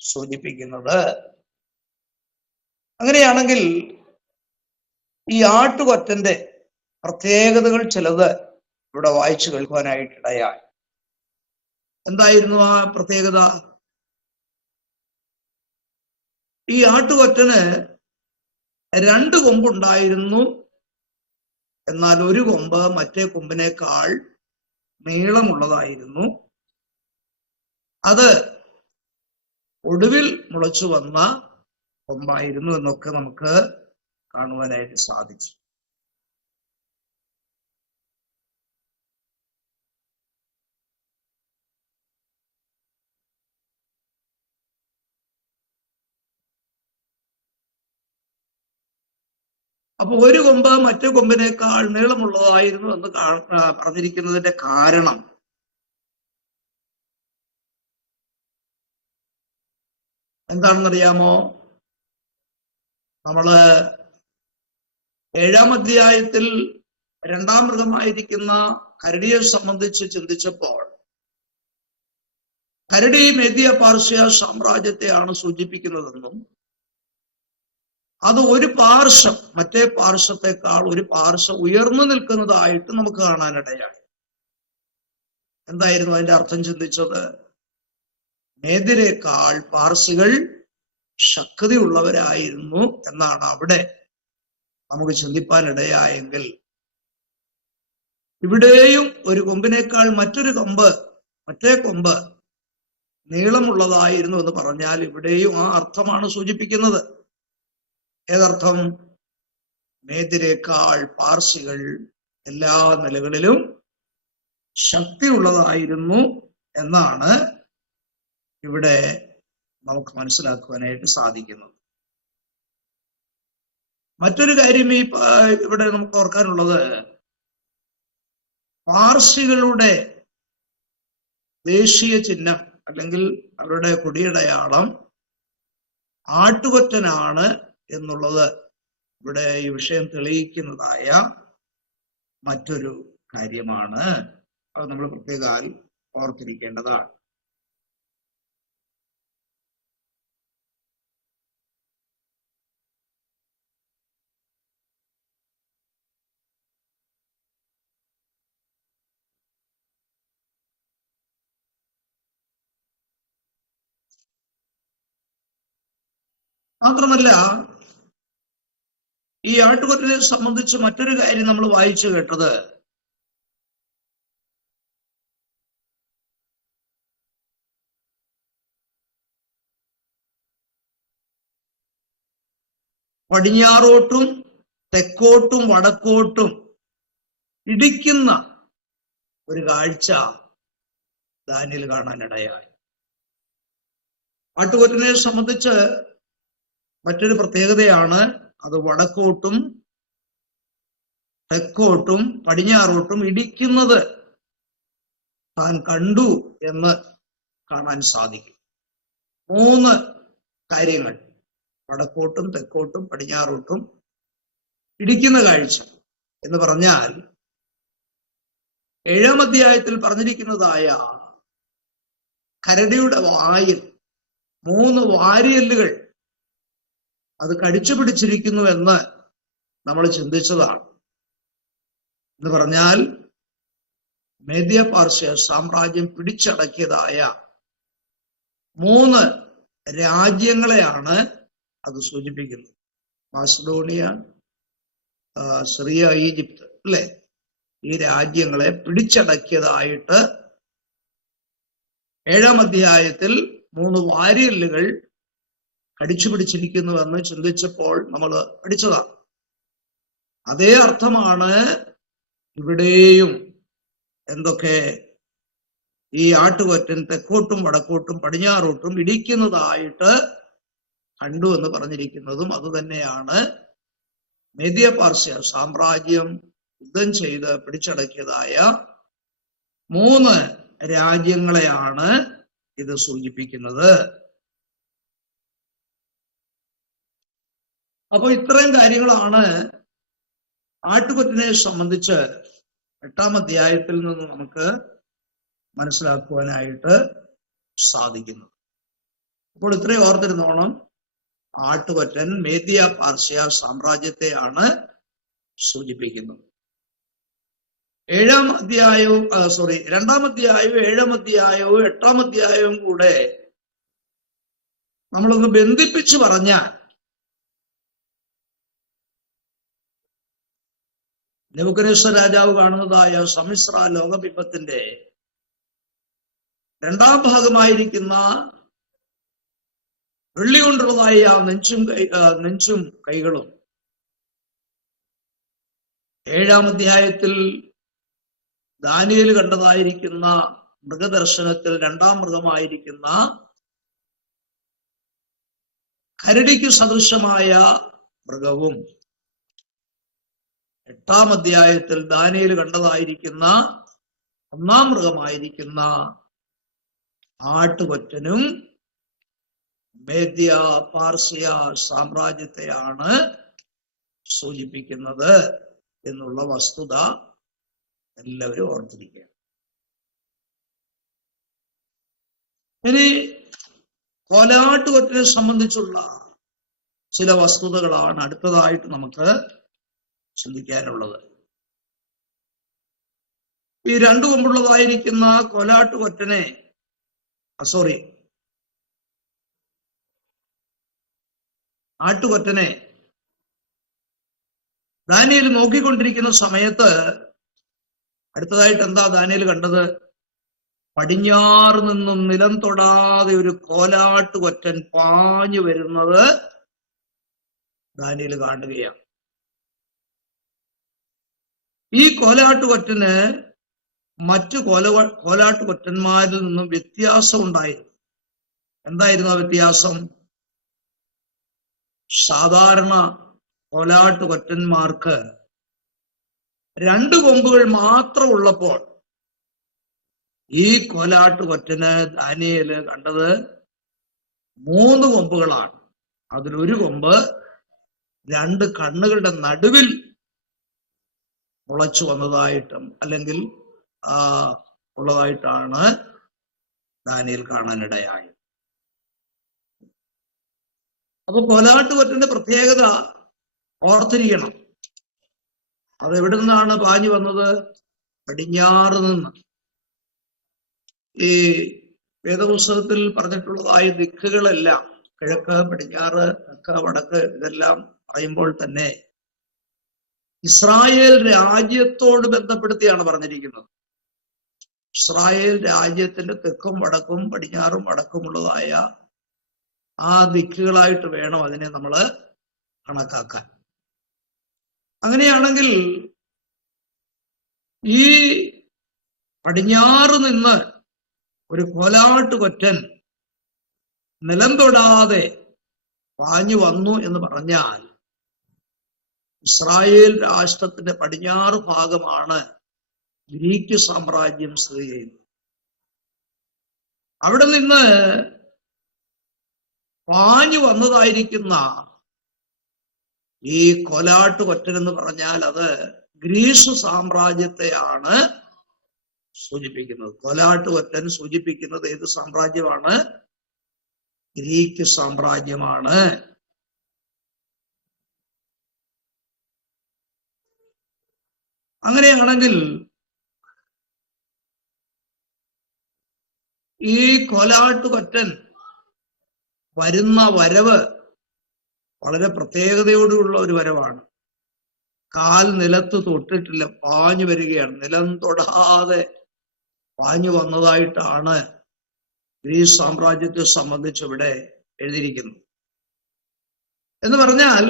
സൂചിപ്പിക്കുന്നത്. അങ്ങനെയാണെങ്കിൽ ഈ ആട്ടുകൊറ്റന്റെ പ്രത്യേകതകൾ ചിലത് ഇവിടെ വായിച്ചു കേൾക്കുവാനായിട്ടിടയായി. എന്തായിരുന്നു ആ പ്രത്യേകത? ഈ ആട്ടുകൊറ്റന് 2 കൊമ്പുണ്ടായിരുന്നു. എന്നാൽ ഒരു കൊമ്പ് മറ്റേ കൊമ്പിനേക്കാൾ നീളമുള്ളതായിരുന്നു. അത് ഒടുവിൽ മുളച്ചു വന്ന കൊമ്പായിരുന്നു എന്നൊക്കെ നമുക്ക് കാണുവാനായിട്ട് സാധിച്ചു. അപ്പൊ ഒരു കൊമ്പ് മറ്റു കൊമ്പിനേക്കാൾ നീളമുള്ളതായിരുന്നു എന്ന് പറഞ്ഞിരിക്കുന്നതിന്റെ കാരണം എന്താണെന്നറിയാമോ? നമ്മള് 7-ാം അധ്യായത്തിൽ 2-ാം മൃഗമായിരിക്കുന്ന കരടിയെ സംബന്ധിച്ച് ചിന്തിച്ചപ്പോൾ കരടി മേദ്യ പാർശ്യ സാമ്രാജ്യത്തെയാണ് സൂചിപ്പിക്കുന്നതെന്നും അത് ഒരു പാർശ്വം മറ്റേ പാർശ്വത്തെക്കാൾ ഒരു പാർശ്വം ഉയർന്നു നിൽക്കുന്നതായിട്ട് നമുക്ക് കാണാനിടയായി. എന്തായിരുന്നു അതിന്റെ അർത്ഥം ചിന്തിച്ചത്? മേദ്യരേക്കാൾ പാർസികൾ ശക്തിയുള്ളവരായിരുന്നു എന്നാണ് അവിടെ നമുക്ക് ചിന്തിപ്പാനിടയായെങ്കിൽ, ഇവിടെയും ഒരു കൊമ്പിനേക്കാൾ മറ്റേ കൊമ്പ് നീളമുള്ളതായിരുന്നു എന്ന് പറഞ്ഞാൽ ഇവിടെയും ആ അർത്ഥമാണ് സൂചിപ്പിക്കുന്നത്. ഏതർത്ഥം? മേദ്യരേക്കാൾ പാർസികൾ എല്ലാ നിലകളിലും ശക്തിയുള്ളതായിരുന്നു എന്നാണ് ഇവിടെ നമുക്ക് മനസ്സിലാക്കുവാനായിട്ട് സാധിക്കുന്നത്. മറ്റൊരു കാര്യം ഇവിടെ നമുക്ക് ഓർക്കാനുള്ളത്, പാർസികളുടെ ദേശീയ ചിഹ്നം അല്ലെങ്കിൽ അവരുടെ കൊടിയടയാളം ആട്ടുകൊറ്റനാണ് എന്നുള്ളത് ഇവിടെ ഈ വിഷയം തെളിയിക്കുന്നതായ മറ്റൊരു കാര്യമാണ്. അത് നമ്മൾ പ്രത്യേകം ഓർത്തിരിക്കേണ്ടതാണ്. മാത്രമല്ല, ഈ ആട്ടുകൊറ്റനെ സംബന്ധിച്ച് മറ്റൊരു കാര്യം നമ്മൾ വായിച്ചു കേട്ടത്, പടിഞ്ഞാറോട്ടും തെക്കോട്ടും വടക്കോട്ടും ഇടിക്കുന്ന ഒരു കാഴ്ച ദാനിയേൽ കാണാനിടയായി. ആട്ടുകൊറ്റനെ സംബന്ധിച്ച് മറ്റൊരു പ്രത്യേകതയാണ്, അത് വടക്കോട്ടും തെക്കോട്ടും പടിഞ്ഞാറോട്ടും ഇടിക്കുന്നത് താൻ കണ്ടു എന്ന് കാണാൻ സാധിക്കും. 3 കാര്യങ്ങൾ, വടക്കോട്ടും തെക്കോട്ടും പടിഞ്ഞാറോട്ടും ഇടിക്കുന്ന കാഴ്ച എന്ന് പറഞ്ഞാൽ 7-ാം അധ്യായത്തിൽ പറഞ്ഞിരിക്കുന്നതായ കരടിയുടെ വായിൽ 3 വാരിയെല്ലുകൾ അത് കടിച്ചു പിടിച്ചിരിക്കുന്നു എന്ന് നമ്മൾ ചിന്തിച്ചതാണ്. എന്ന് പറഞ്ഞാൽ മേദ്യ പാർശ്യ സാമ്രാജ്യം പിടിച്ചടക്കിയതായ 3 രാജ്യങ്ങളെയാണ് അത് സൂചിപ്പിക്കുന്നത്. മാസിഡോണിയ, സിറിയ, ഈജിപ്ത്, അല്ലെ? ഈ രാജ്യങ്ങളെ പിടിച്ചടക്കിയതായിട്ട് 7-ാം അധ്യായത്തിൽ 3 വാരിയെല്ലുകൾ കടിച്ചു പിടിച്ചിരിക്കുന്നുവെന്ന് ചിന്തിച്ചപ്പോൾ നമ്മൾ പഠിച്ചതാണ്. അതേ അർത്ഥമാണ് ഇവിടെയും. എന്തൊക്കെ? ഈ ആട്ടുകൊറ്റൻ തെക്കോട്ടും വടക്കോട്ടും പടിഞ്ഞാറോട്ടും ഇടിക്കുന്നതായിട്ട് കണ്ടു എന്ന് പറഞ്ഞിരിക്കുന്നതും അതുതന്നെയാണ്. മേദ്യ പാർശ്യ സാമ്രാജ്യം യുദ്ധം ചെയ്ത് പിടിച്ചടക്കിയതായ 3 രാജ്യങ്ങളെയാണ് ഇത് സൂചിപ്പിക്കുന്നത്. അപ്പൊ ഇത്രയും കാര്യങ്ങളാണ് ആട്ടുകൊറ്റനെ സംബന്ധിച്ച് 8-ാം അധ്യായത്തിൽ നിന്ന് നമുക്ക് മനസ്സിലാക്കുവാനായിട്ട് സാധിക്കുന്നത്. അപ്പോൾ ഇത്രയും ഓർത്തിരുന്നോണം, ആട്ടുകൊറ്റൻ മേദ്യ പാർശ്യ സാമ്രാജ്യത്തെയാണ് സൂചിപ്പിക്കുന്നു. 7-ാം അധ്യായവും 2-ാം അധ്യായവും 7-ാം അധ്യായവും 8-ാം അധ്യായവും കൂടെ നമ്മളൊന്ന് ബന്ധിപ്പിച്ചു പറഞ്ഞാൽ നെബൂഖദ്നേസർ രാജാവ് കാണുന്നതായ സമ്മിശ്ര ലോകബിംബത്തിന്റെ 2-ാം ഭാഗമായിരിക്കുന്ന വെള്ളി കൊണ്ടുള്ളതായ നെഞ്ചും കൈകളും 7-ാം അധ്യായത്തിൽ ദാനിയേൽ കണ്ടതായിരിക്കുന്ന മൃഗദർശനത്തിൽ 2-ാം മൃഗമായിരിക്കുന്ന കരടിക്ക് സദൃശമായ മൃഗവും 8-ാം അധ്യായത്തിൽ ദാനിയേൽ കണ്ടതായിരിക്കുന്ന 1-ാം മൃഗമായിരിക്കുന്ന ആട്ടുകൊറ്റനും മേദ്യ പാർസ്യ സാമ്രാജ്യത്തെയാണ് സൂചിപ്പിക്കുന്നത് എന്നുള്ള വസ്തുത എല്ലാവരും ഓർത്തിരിക്കുക. ഇനി കോലാട്ടുകൊറ്റനെ സംബന്ധിച്ചുള്ള ചില വസ്തുതകളാണ് അടുത്തതായിട്ട് നമുക്ക് ചിന്തിക്കാനുള്ളത്. ഈ 2 കൊമ്പുള്ളതായിരിക്കുന്ന കോലാട്ടുകൊറ്റനെ ആട്ടുകൊറ്റനെ ദാനിയേൽ നോക്കിക്കൊണ്ടിരിക്കുന്ന സമയത്ത് അടുത്തതായിട്ട് എന്താ ദാനിയേൽ കണ്ടത്? പടിഞ്ഞാറ് നിന്നും നിലം തൊടാതെ ഒരു കോലാട്ടുകൊറ്റൻ പാഞ്ഞു വരുന്നത് ദാനിയേൽ കാണുകയാണ്. ഈ കോലാട്ടുകൊറ്റന് മറ്റു കോലാട്ടുകൊറ്റന്മാരിൽ നിന്നും വ്യത്യാസം ഉണ്ടായിരുന്നു. എന്തായിരുന്നു ആ വ്യത്യാസം? സാധാരണ കോലാട്ടുകൊറ്റന്മാർക്ക് 2 കൊമ്പുകൾ മാത്രം ഉള്ളപ്പോൾ ഈ കോലാട്ടുകൊറ്റന് ദാനിയേൽ കണ്ടത് 3 കൊമ്പുകളാണ്. അതിലൊരു കൊമ്പ് 2 കണ്ണുകളുടെ നടുവിൽ മുളച്ചു വന്നതായിട്ടും അല്ലെങ്കിൽ ഉള്ളതായിട്ടാണ് ദാനിയേൽ കാണാനിടയായത്. അപ്പൊ കോലാട്ടുകൊറ്റന്റെ പ്രത്യേകത ഓർത്തിരിക്കണം. അതെവിടെ നിന്നാണ് പാഞ്ഞു വന്നത്? പടിഞ്ഞാറ് നിന്ന്. ഈ വേദപുസ്തകത്തിൽ പറഞ്ഞിട്ടുള്ളതായ ദിക്കുകളെല്ലാം കിഴക്ക്, പടിഞ്ഞാറ്, തെക്ക്, വടക്ക് ഇതെല്ലാം പറയുമ്പോൾ തന്നെ ഇസ്രായേൽ രാജ്യത്തോട് ബന്ധപ്പെടുത്തിയാണ് പറഞ്ഞിരിക്കുന്നത്. ഇസ്രായേൽ രാജ്യത്തിന്റെ തെക്കും വടക്കും പടിഞ്ഞാറും വടക്കുമുള്ളതായ ആ ദിക്കുകളായിട്ട് വേണം അതിനെ നമ്മൾ കണക്കാക്കാൻ. അങ്ങനെയാണെങ്കിൽ ഈ പടിഞ്ഞാറ് നിന്ന് ഒരു കോലാട്ടുകൊറ്റൻ നിലം തൊടാതെ പാഞ്ഞു വന്നു എന്ന് പറഞ്ഞാൽ ഇസ്രായേൽ രാഷ്ട്രത്തിന്റെ പടിഞ്ഞാറ് ഭാഗമാണ് ഗ്രീക്ക് സാമ്രാജ്യം സ്ഥിതി ചെയ്യുന്നത്. അവിടെ നിന്ന് പാഞ്ഞു വന്നതായിരിക്കുന്ന ഈ കോലാട്ടുകൊറ്റൻ എന്ന് പറഞ്ഞാൽ അത് ഗ്രീസ് സാമ്രാജ്യത്തെയാണ് സൂചിപ്പിക്കുന്നത്. കോലാട്ടുകൊറ്റൻ സൂചിപ്പിക്കുന്നത് ഏത് സാമ്രാജ്യമാണ്? ഗ്രീക്ക് സാമ്രാജ്യമാണ്. അങ്ങനെയാണെങ്കിൽ ഈ കോലാട്ടുകൊറ്റൻ വരുന്ന വരവ് വളരെ പ്രത്യേകതയോടുള്ള ഒരു വരവാണ്. കാൽ നിലത്ത് തൊട്ടിട്ടില്ല, പാഞ്ഞു വരികയാണ്. നിലം തൊടാതെ പാഞ്ഞു വന്നതായിട്ടാണ് ഗ്രീസ് സാമ്രാജ്യത്തെ സംബന്ധിച്ച് ഇവിടെ എഴുതിയിരിക്കുന്നത്. എന്ന് പറഞ്ഞാൽ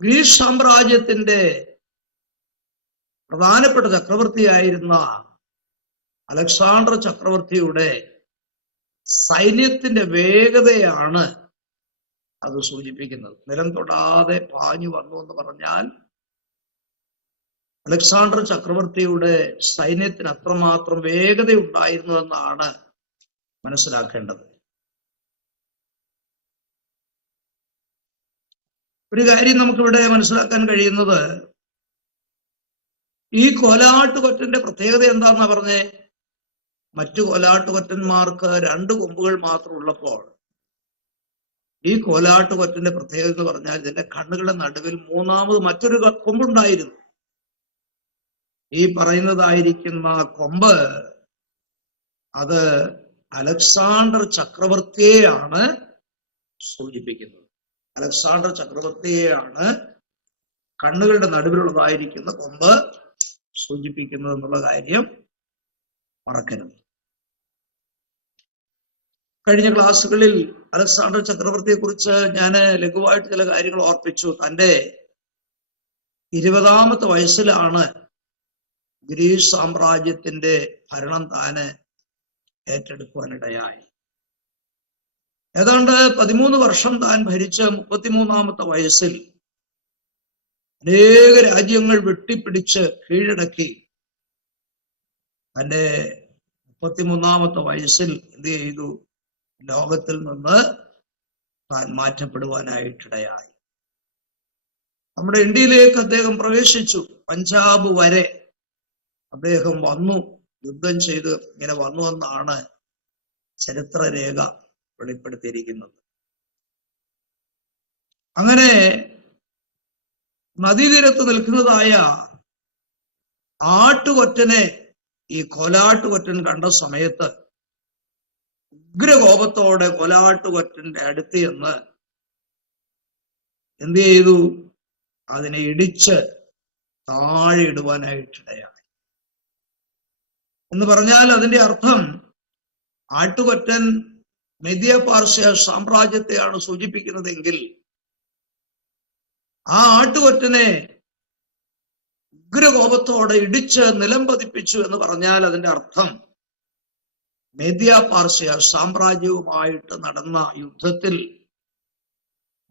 ഗ്രീസ് സാമ്രാജ്യത്തിന്റെ പ്രധാനപ്പെട്ട ചക്രവർത്തിയായിരുന്ന അലക്സാണ്ടർ ചക്രവർത്തിയുടെ സൈന്യത്തിന്റെ വേഗതയാണ് അത് സൂചിപ്പിക്കുന്നത്. നിലം തൊടാതെ പാഞ്ഞു വന്നു എന്ന് പറഞ്ഞാൽ അലക്സാണ്ടർ ചക്രവർത്തിയുടെ സൈന്യത്തിന് അത്രമാത്രം വേഗത ഉണ്ടായിരുന്നുവെന്നാണ് മനസ്സിലാക്കേണ്ടത്. ഒരു കാര്യം നമുക്കിവിടെ മനസ്സിലാക്കാൻ കഴിയുന്നത്, ഈ കോലാട്ടുകൊറ്റന്റെ പ്രത്യേകത എന്താന്നാ പറഞ്ഞേ? മറ്റു കോലാട്ടുകൊറ്റന്മാർക്ക് 2 കൊമ്പുകൾ മാത്രം ഉള്ളപ്പോൾ ഈ കോലാട്ടുകൊറ്റന്റെ പ്രത്യേകത എന്ന് പറഞ്ഞാൽ ഇതിന്റെ കണ്ണുകളുടെ നടുവിൽ മൂന്നാമത് മറ്റൊരു കൊമ്പുണ്ടായിരുന്നു. ഈ പറയുന്നതായിരിക്കുന്ന കൊമ്പ് അത് അലക്സാണ്ടർ ചക്രവർത്തിയെയാണ് സൂചിപ്പിക്കുന്നത്. അലക്സാണ്ടർ ചക്രവർത്തിയെയാണ് കണ്ണുകളുടെ നടുവിലുള്ളതായിരിക്കുന്ന കൊമ്പ് സൂചിപ്പിക്കുന്നത് എന്നുള്ള കാര്യം മറക്കരുത്. കഴിഞ്ഞ ക്ലാസ്സുകളിൽ അലക്സാണ്ടർ ചക്രവർത്തിയെ കുറിച്ച് ഞാൻ ലഘുവായിട്ട് ചില കാര്യങ്ങൾ ഓർപ്പിച്ചു. തൻ്റെ 20ാമത്തെ വയസ്സിലാണ് ഗ്രീസ് സാമ്രാജ്യത്തിന്റെ ഭരണം താന് ഏറ്റെടുക്കുവാനിടയായി. ഏതാണ്ട് 13 വർഷം താൻ ഭരിച്ച 33ാമത്തെ വയസ്സിൽ അനേക രാജ്യങ്ങൾ വെട്ടിപ്പിടിച്ച് കീഴടക്കി തൻ്റെ 33ാമത്തെ വയസ്സിൽ എന്ത് ചെയ്തു? ലോകത്തിൽ നിന്ന് താൻ മാറ്റപ്പെടുവാനായിട്ടിടയായി. നമ്മുടെ ഇന്ത്യയിലേക്ക് അദ്ദേഹം പ്രവേശിച്ചു. പഞ്ചാബ് വരെ അദ്ദേഹം വന്നു, യുദ്ധം ചെയ്ത് ഇങ്ങനെ വന്നു എന്നാണ് ചരിത്രരേഖ വെളിപ്പെടുത്തിയിരിക്കുന്നത്. അങ്ങനെ നദീതീരത്ത് നിൽക്കുന്നതായ ആട്ടുകൊറ്റനെ ഈ കോലാട്ടുകൊറ്റൻ കണ്ട സമയത്ത് ഉഗ്രകോപത്തോടെ കോലാട്ടുകൊറ്റന്റെ അടുത്ത് ചെന്ന് എന്ത് ചെയ്തു? അതിനെ ഇടിച്ച് താഴെ ഇടുവാനായിട്ടിടയായി. എന്ന് പറഞ്ഞാൽ അതിന്റെ അർത്ഥം ആട്ടുകൊറ്റൻ മെദിയ പാർശ്യ സാമ്രാജ്യത്തെയാണ് സൂചിപ്പിക്കുന്നതെങ്കിൽ ആ ആട്ടുകൊറ്റനെ ഉഗ്രകോപത്തോടെ ഇടിച്ച് നിലം പതിപ്പിച്ചു എന്ന് പറഞ്ഞാൽ അതിന്റെ അർത്ഥം മെദിയ പാർശ്യ സാമ്രാജ്യവുമായിട്ട് നടന്ന യുദ്ധത്തിൽ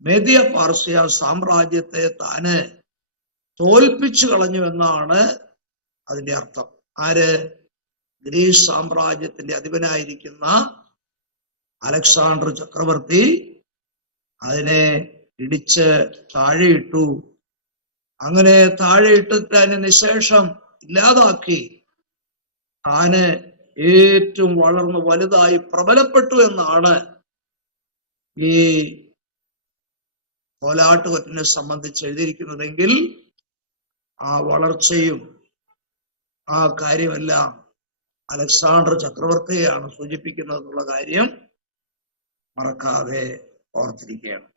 മെദിയ പാർശ്യ സാമ്രാജ്യത്തെ താന് തോൽപ്പിച്ചു കളഞ്ഞു എന്നാണ് അതിന്റെ അർത്ഥം. ആര്? ഗ്രീസ് സാമ്രാജ്യത്തിന്റെ അധിപനായിരിക്കുന്ന അലക്സാണ്ടർ ചക്രവർത്തി അതിനെ ഇടിച്ച് താഴെയിട്ടു. അങ്ങനെ താഴെയിട്ടിട്ട് അതിനെ നിശേഷം ഇല്ലാതാക്കി താന് ഏറ്റവും വളർന്ന് വലുതായി പ്രബലപ്പെട്ടു എന്നാണ് ഈ കോലാട്ടുകൊറ്റനെ സംബന്ധിച്ച് എഴുതിയിരിക്കുന്നതെങ്കിൽ ആ വളർച്ചയും ആ കാര്യമെല്ലാം അലക്സാണ്ടർ ചക്രവർത്തിയെയാണ് സൂചിപ്പിക്കുന്നത് എന്നുള്ള കാര്യം മറക്കാതെ ഓർത്തിരിക്കുകയാണ്.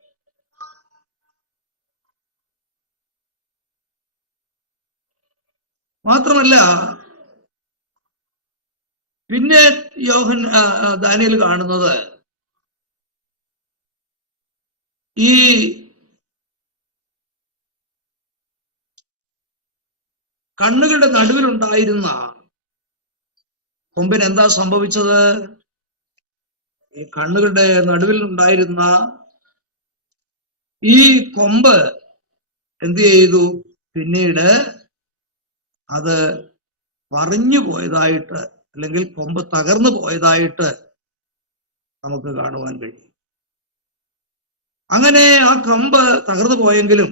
മാത്രമല്ല പിന്നെ ദാനിയേൽ കാണുന്നത് ഈ കണ്ണുകളുടെ നടുവിലുണ്ടായിരുന്ന കൊമ്പിന് എന്താ സംഭവിച്ചത്? ഈ കണ്ണുകളുടെ നടുവിൽ ഉണ്ടായിരുന്ന ഈ കൊമ്പ് എന്ത് ചെയ്തു? പിന്നീട് അത് പറഞ്ഞു പോയതായിട്ട് അല്ലെങ്കിൽ കൊമ്പ് തകർന്നു പോയതായിട്ട് നമുക്ക് കാണുവാൻ കഴിയും. അങ്ങനെ ആ കൊമ്പ് തകർന്നു പോയെങ്കിലും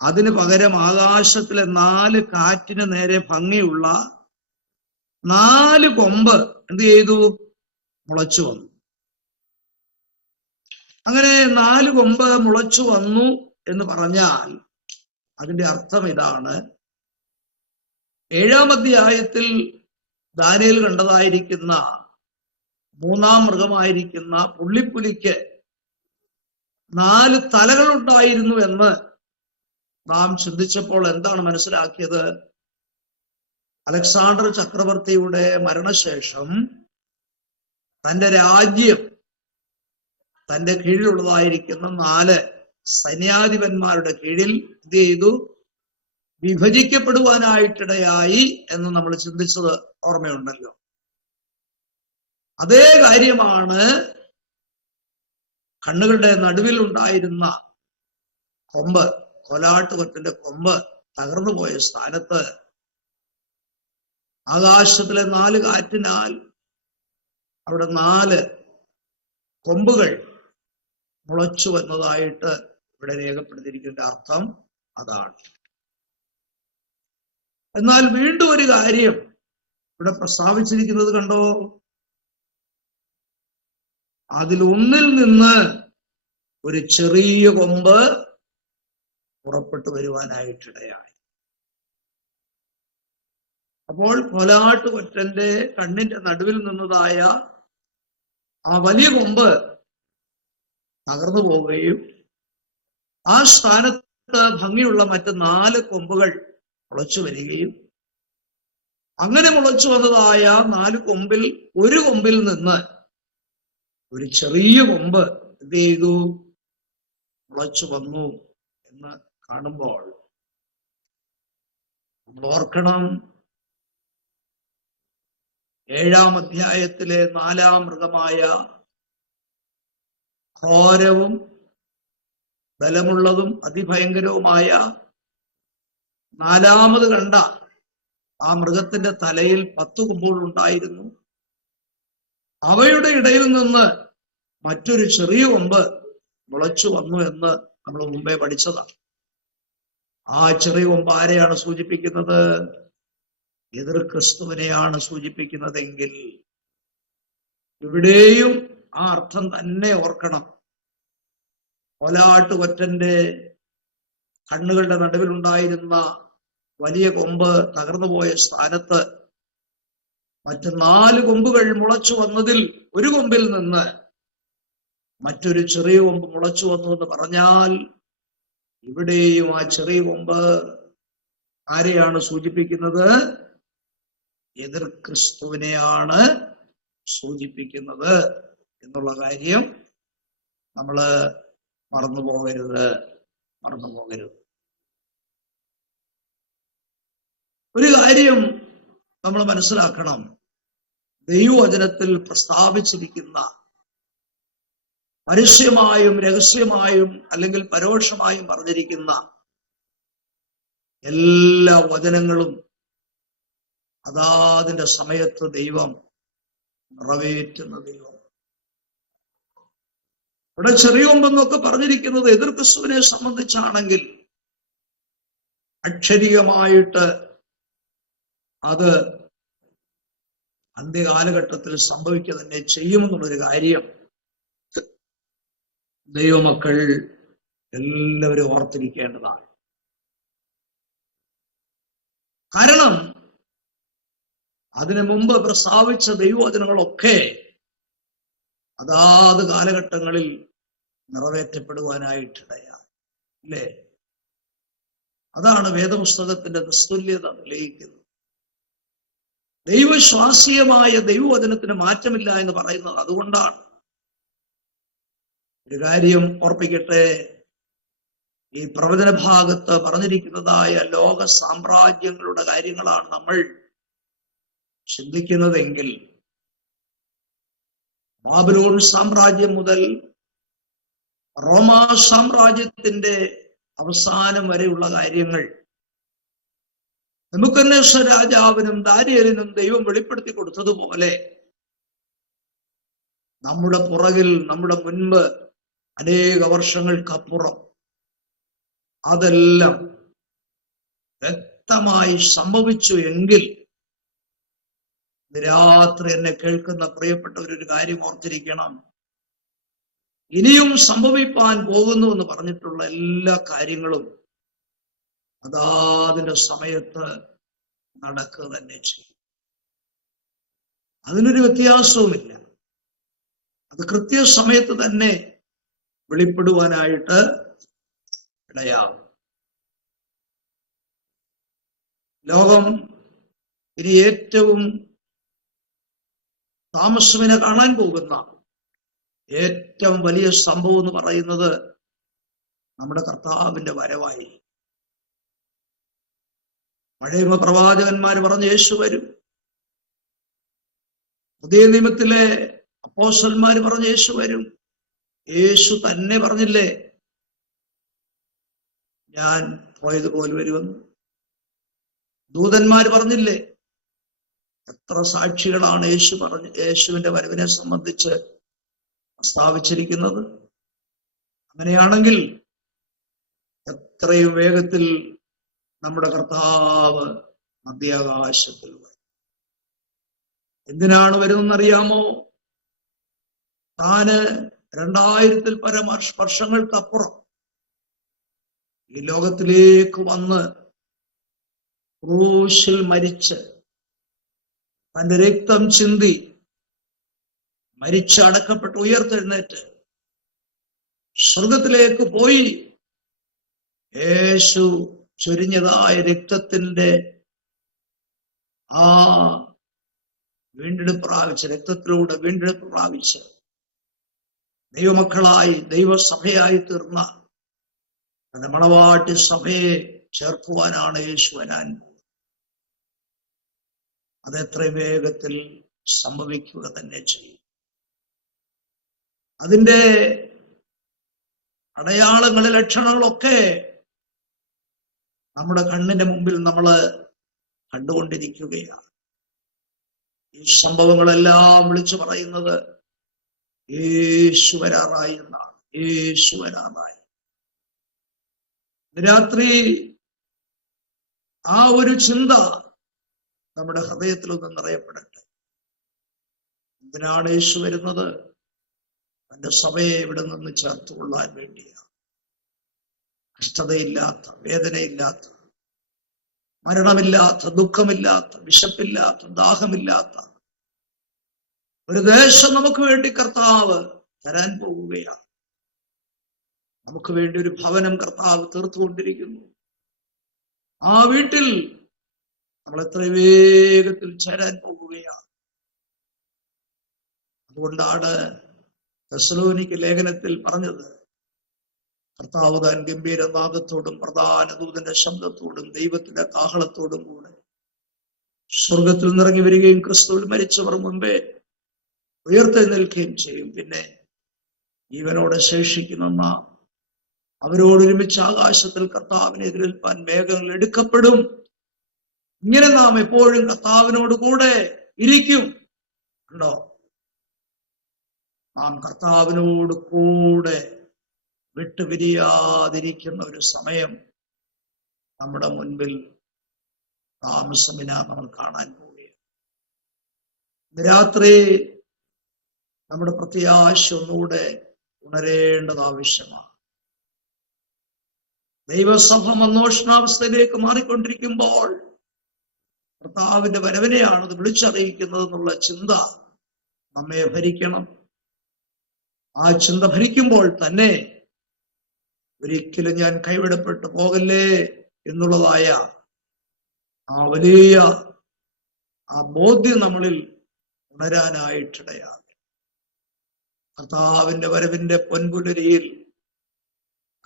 അതിന് പകരം ആകാശത്തിലെ 4 കാറ്റിന് നേരെ ഭംഗിയുള്ള 4 കൊമ്പ് എന്ത് ചെയ്തു? മുളച്ചു വന്നു. അങ്ങനെ 4 കൊമ്പ് മുളച്ചു വന്നു എന്ന് പറഞ്ഞാൽ അതിന്റെ അർത്ഥം ഇതാണ്. 7-ാം അധ്യായത്തിൽ ദാനിയേൽ കണ്ടതായിരിക്കുന്ന 3-ാം മൃഗമായിരിക്കുന്ന പുള്ളിപ്പുലിക്ക് 4 തലകൾ ഉണ്ടായിരുന്നു എന്ന് നാം ചിന്തിച്ചപ്പോൾ എന്താണ് മനസ്സിലാക്കിയത്? അലക്സാണ്ടർ ചക്രവർത്തിയുടെ മരണശേഷം തന്റെ രാജ്യം തന്റെ കീഴിലുള്ളതായിരിക്കുന്ന 4 സൈന്യാധിപന്മാരുടെ കീഴിൽ എന്ത് ചെയ്തു? വിഭജിക്കപ്പെടുവാനായിട്ടിടയായി എന്ന് നമ്മൾ ചിന്തിച്ചത് ഓർമ്മയുണ്ടല്ലോ. അതേ കാര്യമാണ് കണ്ണുകളുടെ നടുവിൽ ഉണ്ടായിരുന്ന കൊമ്പ്, കോലാട്ടുകൊറ്റന്റെ കൊമ്പ് തകർന്നു പോയ സ്ഥാനത്ത് ആകാശത്തിലെ 4 കാറ്റിനാൽ അവിടെ 4 കൊമ്പുകൾ മുളച്ചു വന്നതായിട്ട് ഇവിടെ രേഖപ്പെടുത്തിയിരിക്കുന്ന അർത്ഥം അതാണ്. എന്നാൽ വീണ്ടും ഒരു കാര്യം ഇവിടെ പ്രസ്താവിച്ചിരിക്കുന്നത് കണ്ടോ? അതിലൊന്നിൽ നിന്ന് ഒരു ചെറിയ കൊമ്പ് പുറപ്പെട്ടു വരുവാനായിട്ടിടയായി. അപ്പോൾ കോലാട്ടുകൊറ്റന്റെ കണ്ണിന്റെ നടുവിൽ നിന്നതായ ആ വലിയ കൊമ്പ് തകർന്നു പോവുകയും ആ സ്ഥാനത്ത് ഭംഗിയുള്ള മറ്റ് 4 കൊമ്പുകൾ മുളച്ചു വരികയും അങ്ങനെ മുളച്ചു വന്നതായ 4 കൊമ്പിൽ ഒരു കൊമ്പിൽ നിന്ന് ഒരു ചെറിയ കൊമ്പ് എന്ത് ചെയ്തു? മുളച്ചു വന്നു എന്ന് കാണുമ്പോൾ നമ്മൾ ഓർക്കണം, 7-ാം അധ്യായത്തിലെ 4-ാം മൃഗമായ ഘോരവും ബലമുള്ളതും അതിഭയങ്കരവുമായ 4-ാമത് കണ്ട ആ മൃഗത്തിന്റെ തലയിൽ 10 കൊമ്പുകൾ ഉണ്ടായിരുന്നു. അവയുടെ ഇടയിൽ നിന്ന് മറ്റൊരു ചെറിയ കൊമ്പ് മുളച്ചു വന്നു എന്ന് നമ്മൾ മുമ്പേ പഠിച്ചതാണ്. ആ ചെറിയ കൊമ്പ് ആരെയാണ് സൂചിപ്പിക്കുന്നത്? എതിർ ക്രിസ്തുവിനെയാണ് സൂചിപ്പിക്കുന്നതെങ്കിൽ ഇവിടെയും ആ അർത്ഥം തന്നെ ഓർക്കണം. കോലാട്ടുകൊറ്റന്റെ കണ്ണുകളുടെ നടുവിലുണ്ടായിരുന്ന വലിയ കൊമ്പ് തകർന്നുപോയ സ്ഥാനത്ത് മറ്റ് 4 കൊമ്പുകൾ മുളച്ചു വന്നതിൽ ഒരു കൊമ്പിൽ നിന്ന് മറ്റൊരു ചെറിയ കൊമ്പ് മുളച്ചു വന്നു എന്ന് പറഞ്ഞാൽ ഇവിടെയും ആ ചെറിയ കൊമ്പ് ആരെയാണ് സൂചിപ്പിക്കുന്നത്? എതിർ ക്രിസ്തുവിനെയാണ് സൂചിപ്പിക്കുന്നത് എന്നുള്ള കാര്യം നമ്മൾ മറന്നു പോകരുത്. ഒരു കാര്യം നമ്മൾ മനസ്സിലാക്കണം, ദൈവവചനത്തിൽ പ്രസ്താവിച്ചിരിക്കുന്ന പരസ്യമായും രഹസ്യമായും അല്ലെങ്കിൽ പരോക്ഷമായും പറഞ്ഞിരിക്കുന്ന എല്ലാ വചനങ്ങളും അതാതിന്റെ സമയത്ത് ദൈവം നിറവേറ്റുന്ന ദൈവം. ഇവിടെ ചെറിയ കൊമ്പെന്നൊക്കെ പറഞ്ഞിരിക്കുന്നത് എതിർ ക്രിസ്തുവിനെ സംബന്ധിച്ചാണെങ്കിൽ അക്ഷരീയമായിട്ട് അത് അന്ത്യകാലഘട്ടത്തിൽ സംഭവിക്കുക തന്നെ ചെയ്യുമെന്നുള്ളൊരു കാര്യം ദൈവമക്കൾ എല്ലാവരും ഓർത്തിരിക്കേണ്ടതാണ്. കാരണം അതിനു മുമ്പ് പ്രസ്താവിച്ച ദൈവവചനങ്ങളൊക്കെ അതാത് കാലഘട്ടങ്ങളിൽ നിറവേറ്റപ്പെടുവാനായിട്ടിടയാണ്. അല്ലേ? അതാണ് വേദപുസ്തകത്തിന്റെ നിസ്തുല്യത നിലയിക്കുന്നത്. ദൈവശ്വാസീയമായ ദൈവവചനത്തിന് മാറ്റമില്ല എന്ന് പറയുന്നത് അതുകൊണ്ടാണ്. ഒരു കാര്യം ഓർപ്പിക്കട്ടെ, ഈ പ്രവചന ഭാഗത്ത് പറഞ്ഞിരിക്കുന്നതായ ലോക സാമ്രാജ്യങ്ങളുടെ കാര്യങ്ങളാണ് നമ്മൾ ചിന്തിക്കുന്നതെങ്കിൽ ബാബിലോൺ സാമ്രാജ്യം മുതൽ റോമാ സാമ്രാജ്യത്തിന്റെ അവസാനം വരെയുള്ള കാര്യങ്ങൾ നെബൂഖദ്നേസർ രാജാവിനും ദാനിയേലിനും ദൈവം വെളിപ്പെടുത്തി കൊടുത്തതുപോലെ നമ്മുടെ പുറകിൽ, നമ്മുടെ മുൻപ് അനേക വർഷങ്ങൾക്കപ്പുറം അതെല്ലാം വ്യക്തമായി സംഭവിച്ചു എങ്കിൽ രാത്രി എന്നെ കേൾക്കുന്ന പ്രിയപ്പെട്ടവരൊരു കാര്യം ഓർത്തിരിക്കണം. ഇനിയും സംഭവിപ്പാൻ പോകുന്നു എന്ന് പറഞ്ഞിട്ടുള്ള എല്ലാ കാര്യങ്ങളും അതാതിന്റെ സമയത്ത് നടക്കുക തന്നെ ചെയ്യും. അതിനൊരു വ്യത്യാസവുമില്ല. അത് കൃത്യസമയത്ത് തന്നെ വെളിപ്പെടുവാനായിട്ട് ഇടയാകും. ലോകം ഇനി ഏറ്റവും താമസവിനെ കാണാൻ പോകുന്ന ഏറ്റവും വലിയ സംഭവം എന്ന് പറയുന്നത് നമ്മുടെ കർത്താവിന്റെ വരവായി. പഴയ പ്രവാചകന്മാര് പറഞ്ഞു യേശു വരും. പുതിയ നിയമത്തിലെ അപ്പോസ്തലന്മാര് പറഞ്ഞു യേശു വരും. യേശു തന്നെ പറഞ്ഞില്ലേ, ഞാൻ പോയതുപോലെ വരുമെന്ന്. ദൂതന്മാര് പറഞ്ഞില്ലേ. എത്ര സാക്ഷികളാണ് യേശുവിന്റെ വരവിനെ സംബന്ധിച്ച് പ്രസ്താവിച്ചിരിക്കുന്നത്. അങ്ങനെയാണെങ്കിൽ എത്രയും വേഗത്തിൽ നമ്മുടെ കർത്താവ് മധ്യാകാശത്തിൽ വരും. എന്തിനാണ് വരുന്നതെന്നറിയാമോ? താന് 2000-ൽ പരം വർഷങ്ങൾക്കപ്പുറം ഈ ലോകത്തിലേക്ക് വന്ന് ക്രൂശിൽ മരിച്ച് തന്റെ രക്തം ചിന്തി മരിച്ച് അടക്കപ്പെട്ട് ഉയർത്തെഴുന്നേറ്റ് സ്വർഗത്തിലേക്ക് പോയി യേശു ചൊരിഞ്ഞതായ രക്തത്തിന്റെ ആ വീണ്ടെടുപ്പ് പ്രാപിച്ച്, രക്തത്തിലൂടെ വീണ്ടെടുപ്പ് പ്രാപിച്ച് ദൈവമക്കളായി ദൈവസഭയായി തീർന്ന തന്റെ മണവാട്ടി സഭയെ ചേർക്കുവാനാണ് യേശു വരാൻ. അതെത്ര വേഗത്തിൽ സംഭവിക്കുക തന്നെ ചെയ്യും. അതിന്റെ അടയാളങ്ങൾ, ലക്ഷണങ്ങളൊക്കെ നമ്മുടെ കണ്ണിന്റെ മുമ്പിൽ നമ്മൾ കണ്ടുകൊണ്ടിരിക്കുകയാണ്. ഈ സംഭവങ്ങളെല്ലാം വിളിച്ചു പറയുന്നത് യേശു വരാറായി എന്നാണ്. യേശു വരാറായി. രാത്രി ആ ഒരു ചിന്ത നമ്മുടെ ഹൃദയത്തിലൊന്ന് നിറയപ്പെടട്ടെ. എന്തിനാണ് യേശു വരുന്നത്? തന്റെ സഭയെ ഇവിടെ നിന്ന് ചേർത്തുകൊള്ളാൻ വേണ്ടിയാണ്. കഷ്ടതയില്ലാത്ത, വേദനയില്ലാത്ത, മരണമില്ലാത്ത, ദുഃഖമില്ലാത്ത, വിശപ്പില്ലാത്ത, ദാഹമില്ലാത്ത ഒരു ദേശം നമുക്ക് വേണ്ടി കർത്താവ് തരാൻ പോവുകയാണ്. നമുക്ക് വേണ്ടി ഒരു ഭവനം കർത്താവ് തീർത്തുകൊണ്ടിരിക്കുന്നു. ആ വീട്ടിൽ നമ്മൾ എത്ര വേഗത്തിൽ ചേരാൻ പോവുകയാണ്. അതുകൊണ്ടാണ് തെസ്സലോനിക്ക ലേഖനത്തിൽ പറഞ്ഞത്, കർത്താവ് താൻ ഗംഭീരനാദത്തോടും പ്രധാന ദൂതന്റെ ശബ്ദത്തോടും ദൈവത്തിന്റെ കാഹളത്തോടും കൂടെ സ്വർഗത്തിൽ നിന്നിറങ്ങി വരികയും ക്രിസ്തുവിൽ മരിച്ചവർ മുമ്പേ ഉയർത്തെഴുന്നേൽക്കുകയും ചെയ്യും. പിന്നെ ജീവനോടെ ശേഷിക്കുന്ന നാം അവരോടൊരുമിച്ച് ആകാശത്തിൽ കർത്താവിനെ എതിരേൽപ്പാൻ മേഘങ്ങൾ എടുക്കപ്പെടും. ഇങ്ങനെ നാം എപ്പോഴും കർത്താവിനോട് കൂടെ ഇരിക്കും. ഉണ്ടോ? നാം കർത്താവിനോട് കൂടെ വിട്ടുപിരിയാതിരിക്കുന്ന ഒരു സമയം നമ്മുടെ മുൻപിൽ താമസമിനാ നമ്മൾ കാണാൻ പോവുകയാണ്. രാത്രി നമ്മുടെ പ്രത്യാശ ഒന്നുകൂടെ ഉണരേണ്ടത് ആവശ്യമാണ്. ദൈവസഭ മന്ദോഷണാവസ്ഥയിലേക്ക് മാറിക്കൊണ്ടിരിക്കുമ്പോൾ കർത്താവിന്റെ വരവിനെയാണ് അത് വിളിച്ചറിയിക്കുന്നത് എന്നുള്ള ചിന്ത നമ്മെ ഭരിക്കണം. ആ ചിന്ത ഭരിക്കുമ്പോൾ തന്നെ ഒരിക്കലും ഞാൻ കൈവിടപ്പെട്ടു പോകല്ലേ എന്നുള്ളതായ ആ വലിയ ആ ബോധ്യം നമ്മളിൽ ഉണരാനായിട്ടിടയാകും. കർത്താവിന്റെ വരവിന്റെ പൊൻപുലരിയിൽ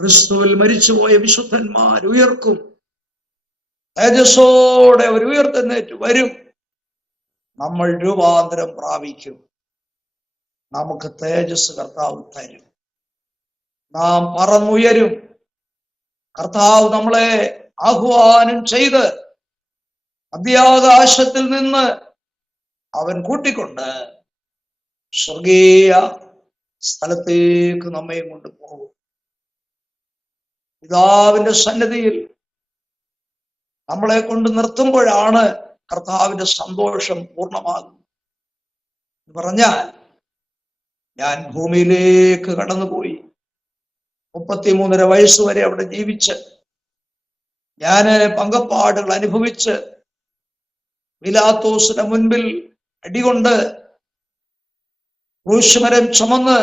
ക്രിസ്തുവിൽ മരിച്ചുപോയ വിശുദ്ധന്മാർ ഉയർക്കും. തേജസ്സോടെ അവർ ഉയർത്തെഴുന്നേറ്റ് വരും. നമ്മൾ രൂപാന്തരം പ്രാപിക്കും. നമുക്ക് തേജസ് കർത്താവ് തരും. നാം പറന്നുയരും. കർത്താവ് നമ്മളെ ആഹ്വാനം ചെയ്ത് മധ്യാകാശത്തിൽ നിന്ന് അവൻ കൂട്ടിക്കൊണ്ട് സ്വർഗീയ സ്ഥലത്തേക്ക് നമ്മയും കൊണ്ട് പോകും. പിതാവിന്റെ സന്നിധിയിൽ നമ്മളെ കൊണ്ട് നിർത്തുമ്പോഴാണ് കർത്താവിന്റെ സന്തോഷം പൂർണ്ണമാകും. പറഞ്ഞാൽ ഞാൻ ഭൂമിയിലേക്ക് കടന്നുപോയി 33.5 വയസ്സ് വരെ അവിടെ ജീവിച്ച് ഞാൻ പങ്കപ്പാടുകൾ അനുഭവിച്ച് പിലാത്തോസിന്റെ മുൻപിൽ അടികൊണ്ട് ക്രൂശുമരം ചുമന്ന്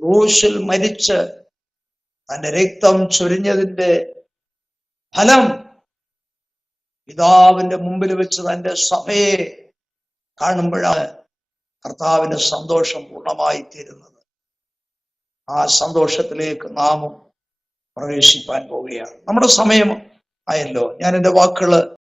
ക്രൂശിൽ മരിച്ച് തന്റെ രക്തം ചൊരിഞ്ഞതിന്റെ ഫലം പിതാവിന്റെ മുമ്പിൽ വെച്ച് തന്റെ സഭയെ കാണുമ്പോഴാണ് കർത്താവിന്റെ സന്തോഷം പൂർണ്ണമായി തീരുന്നത്. ആ സന്തോഷത്തിലേക്ക് നാമും പ്രവേശിപ്പാൻ പോവുകയാണ്. നമ്മുടെ സമയം ആയല്ലോ. ഞാൻ എൻ്റെ വാക്കുകൾ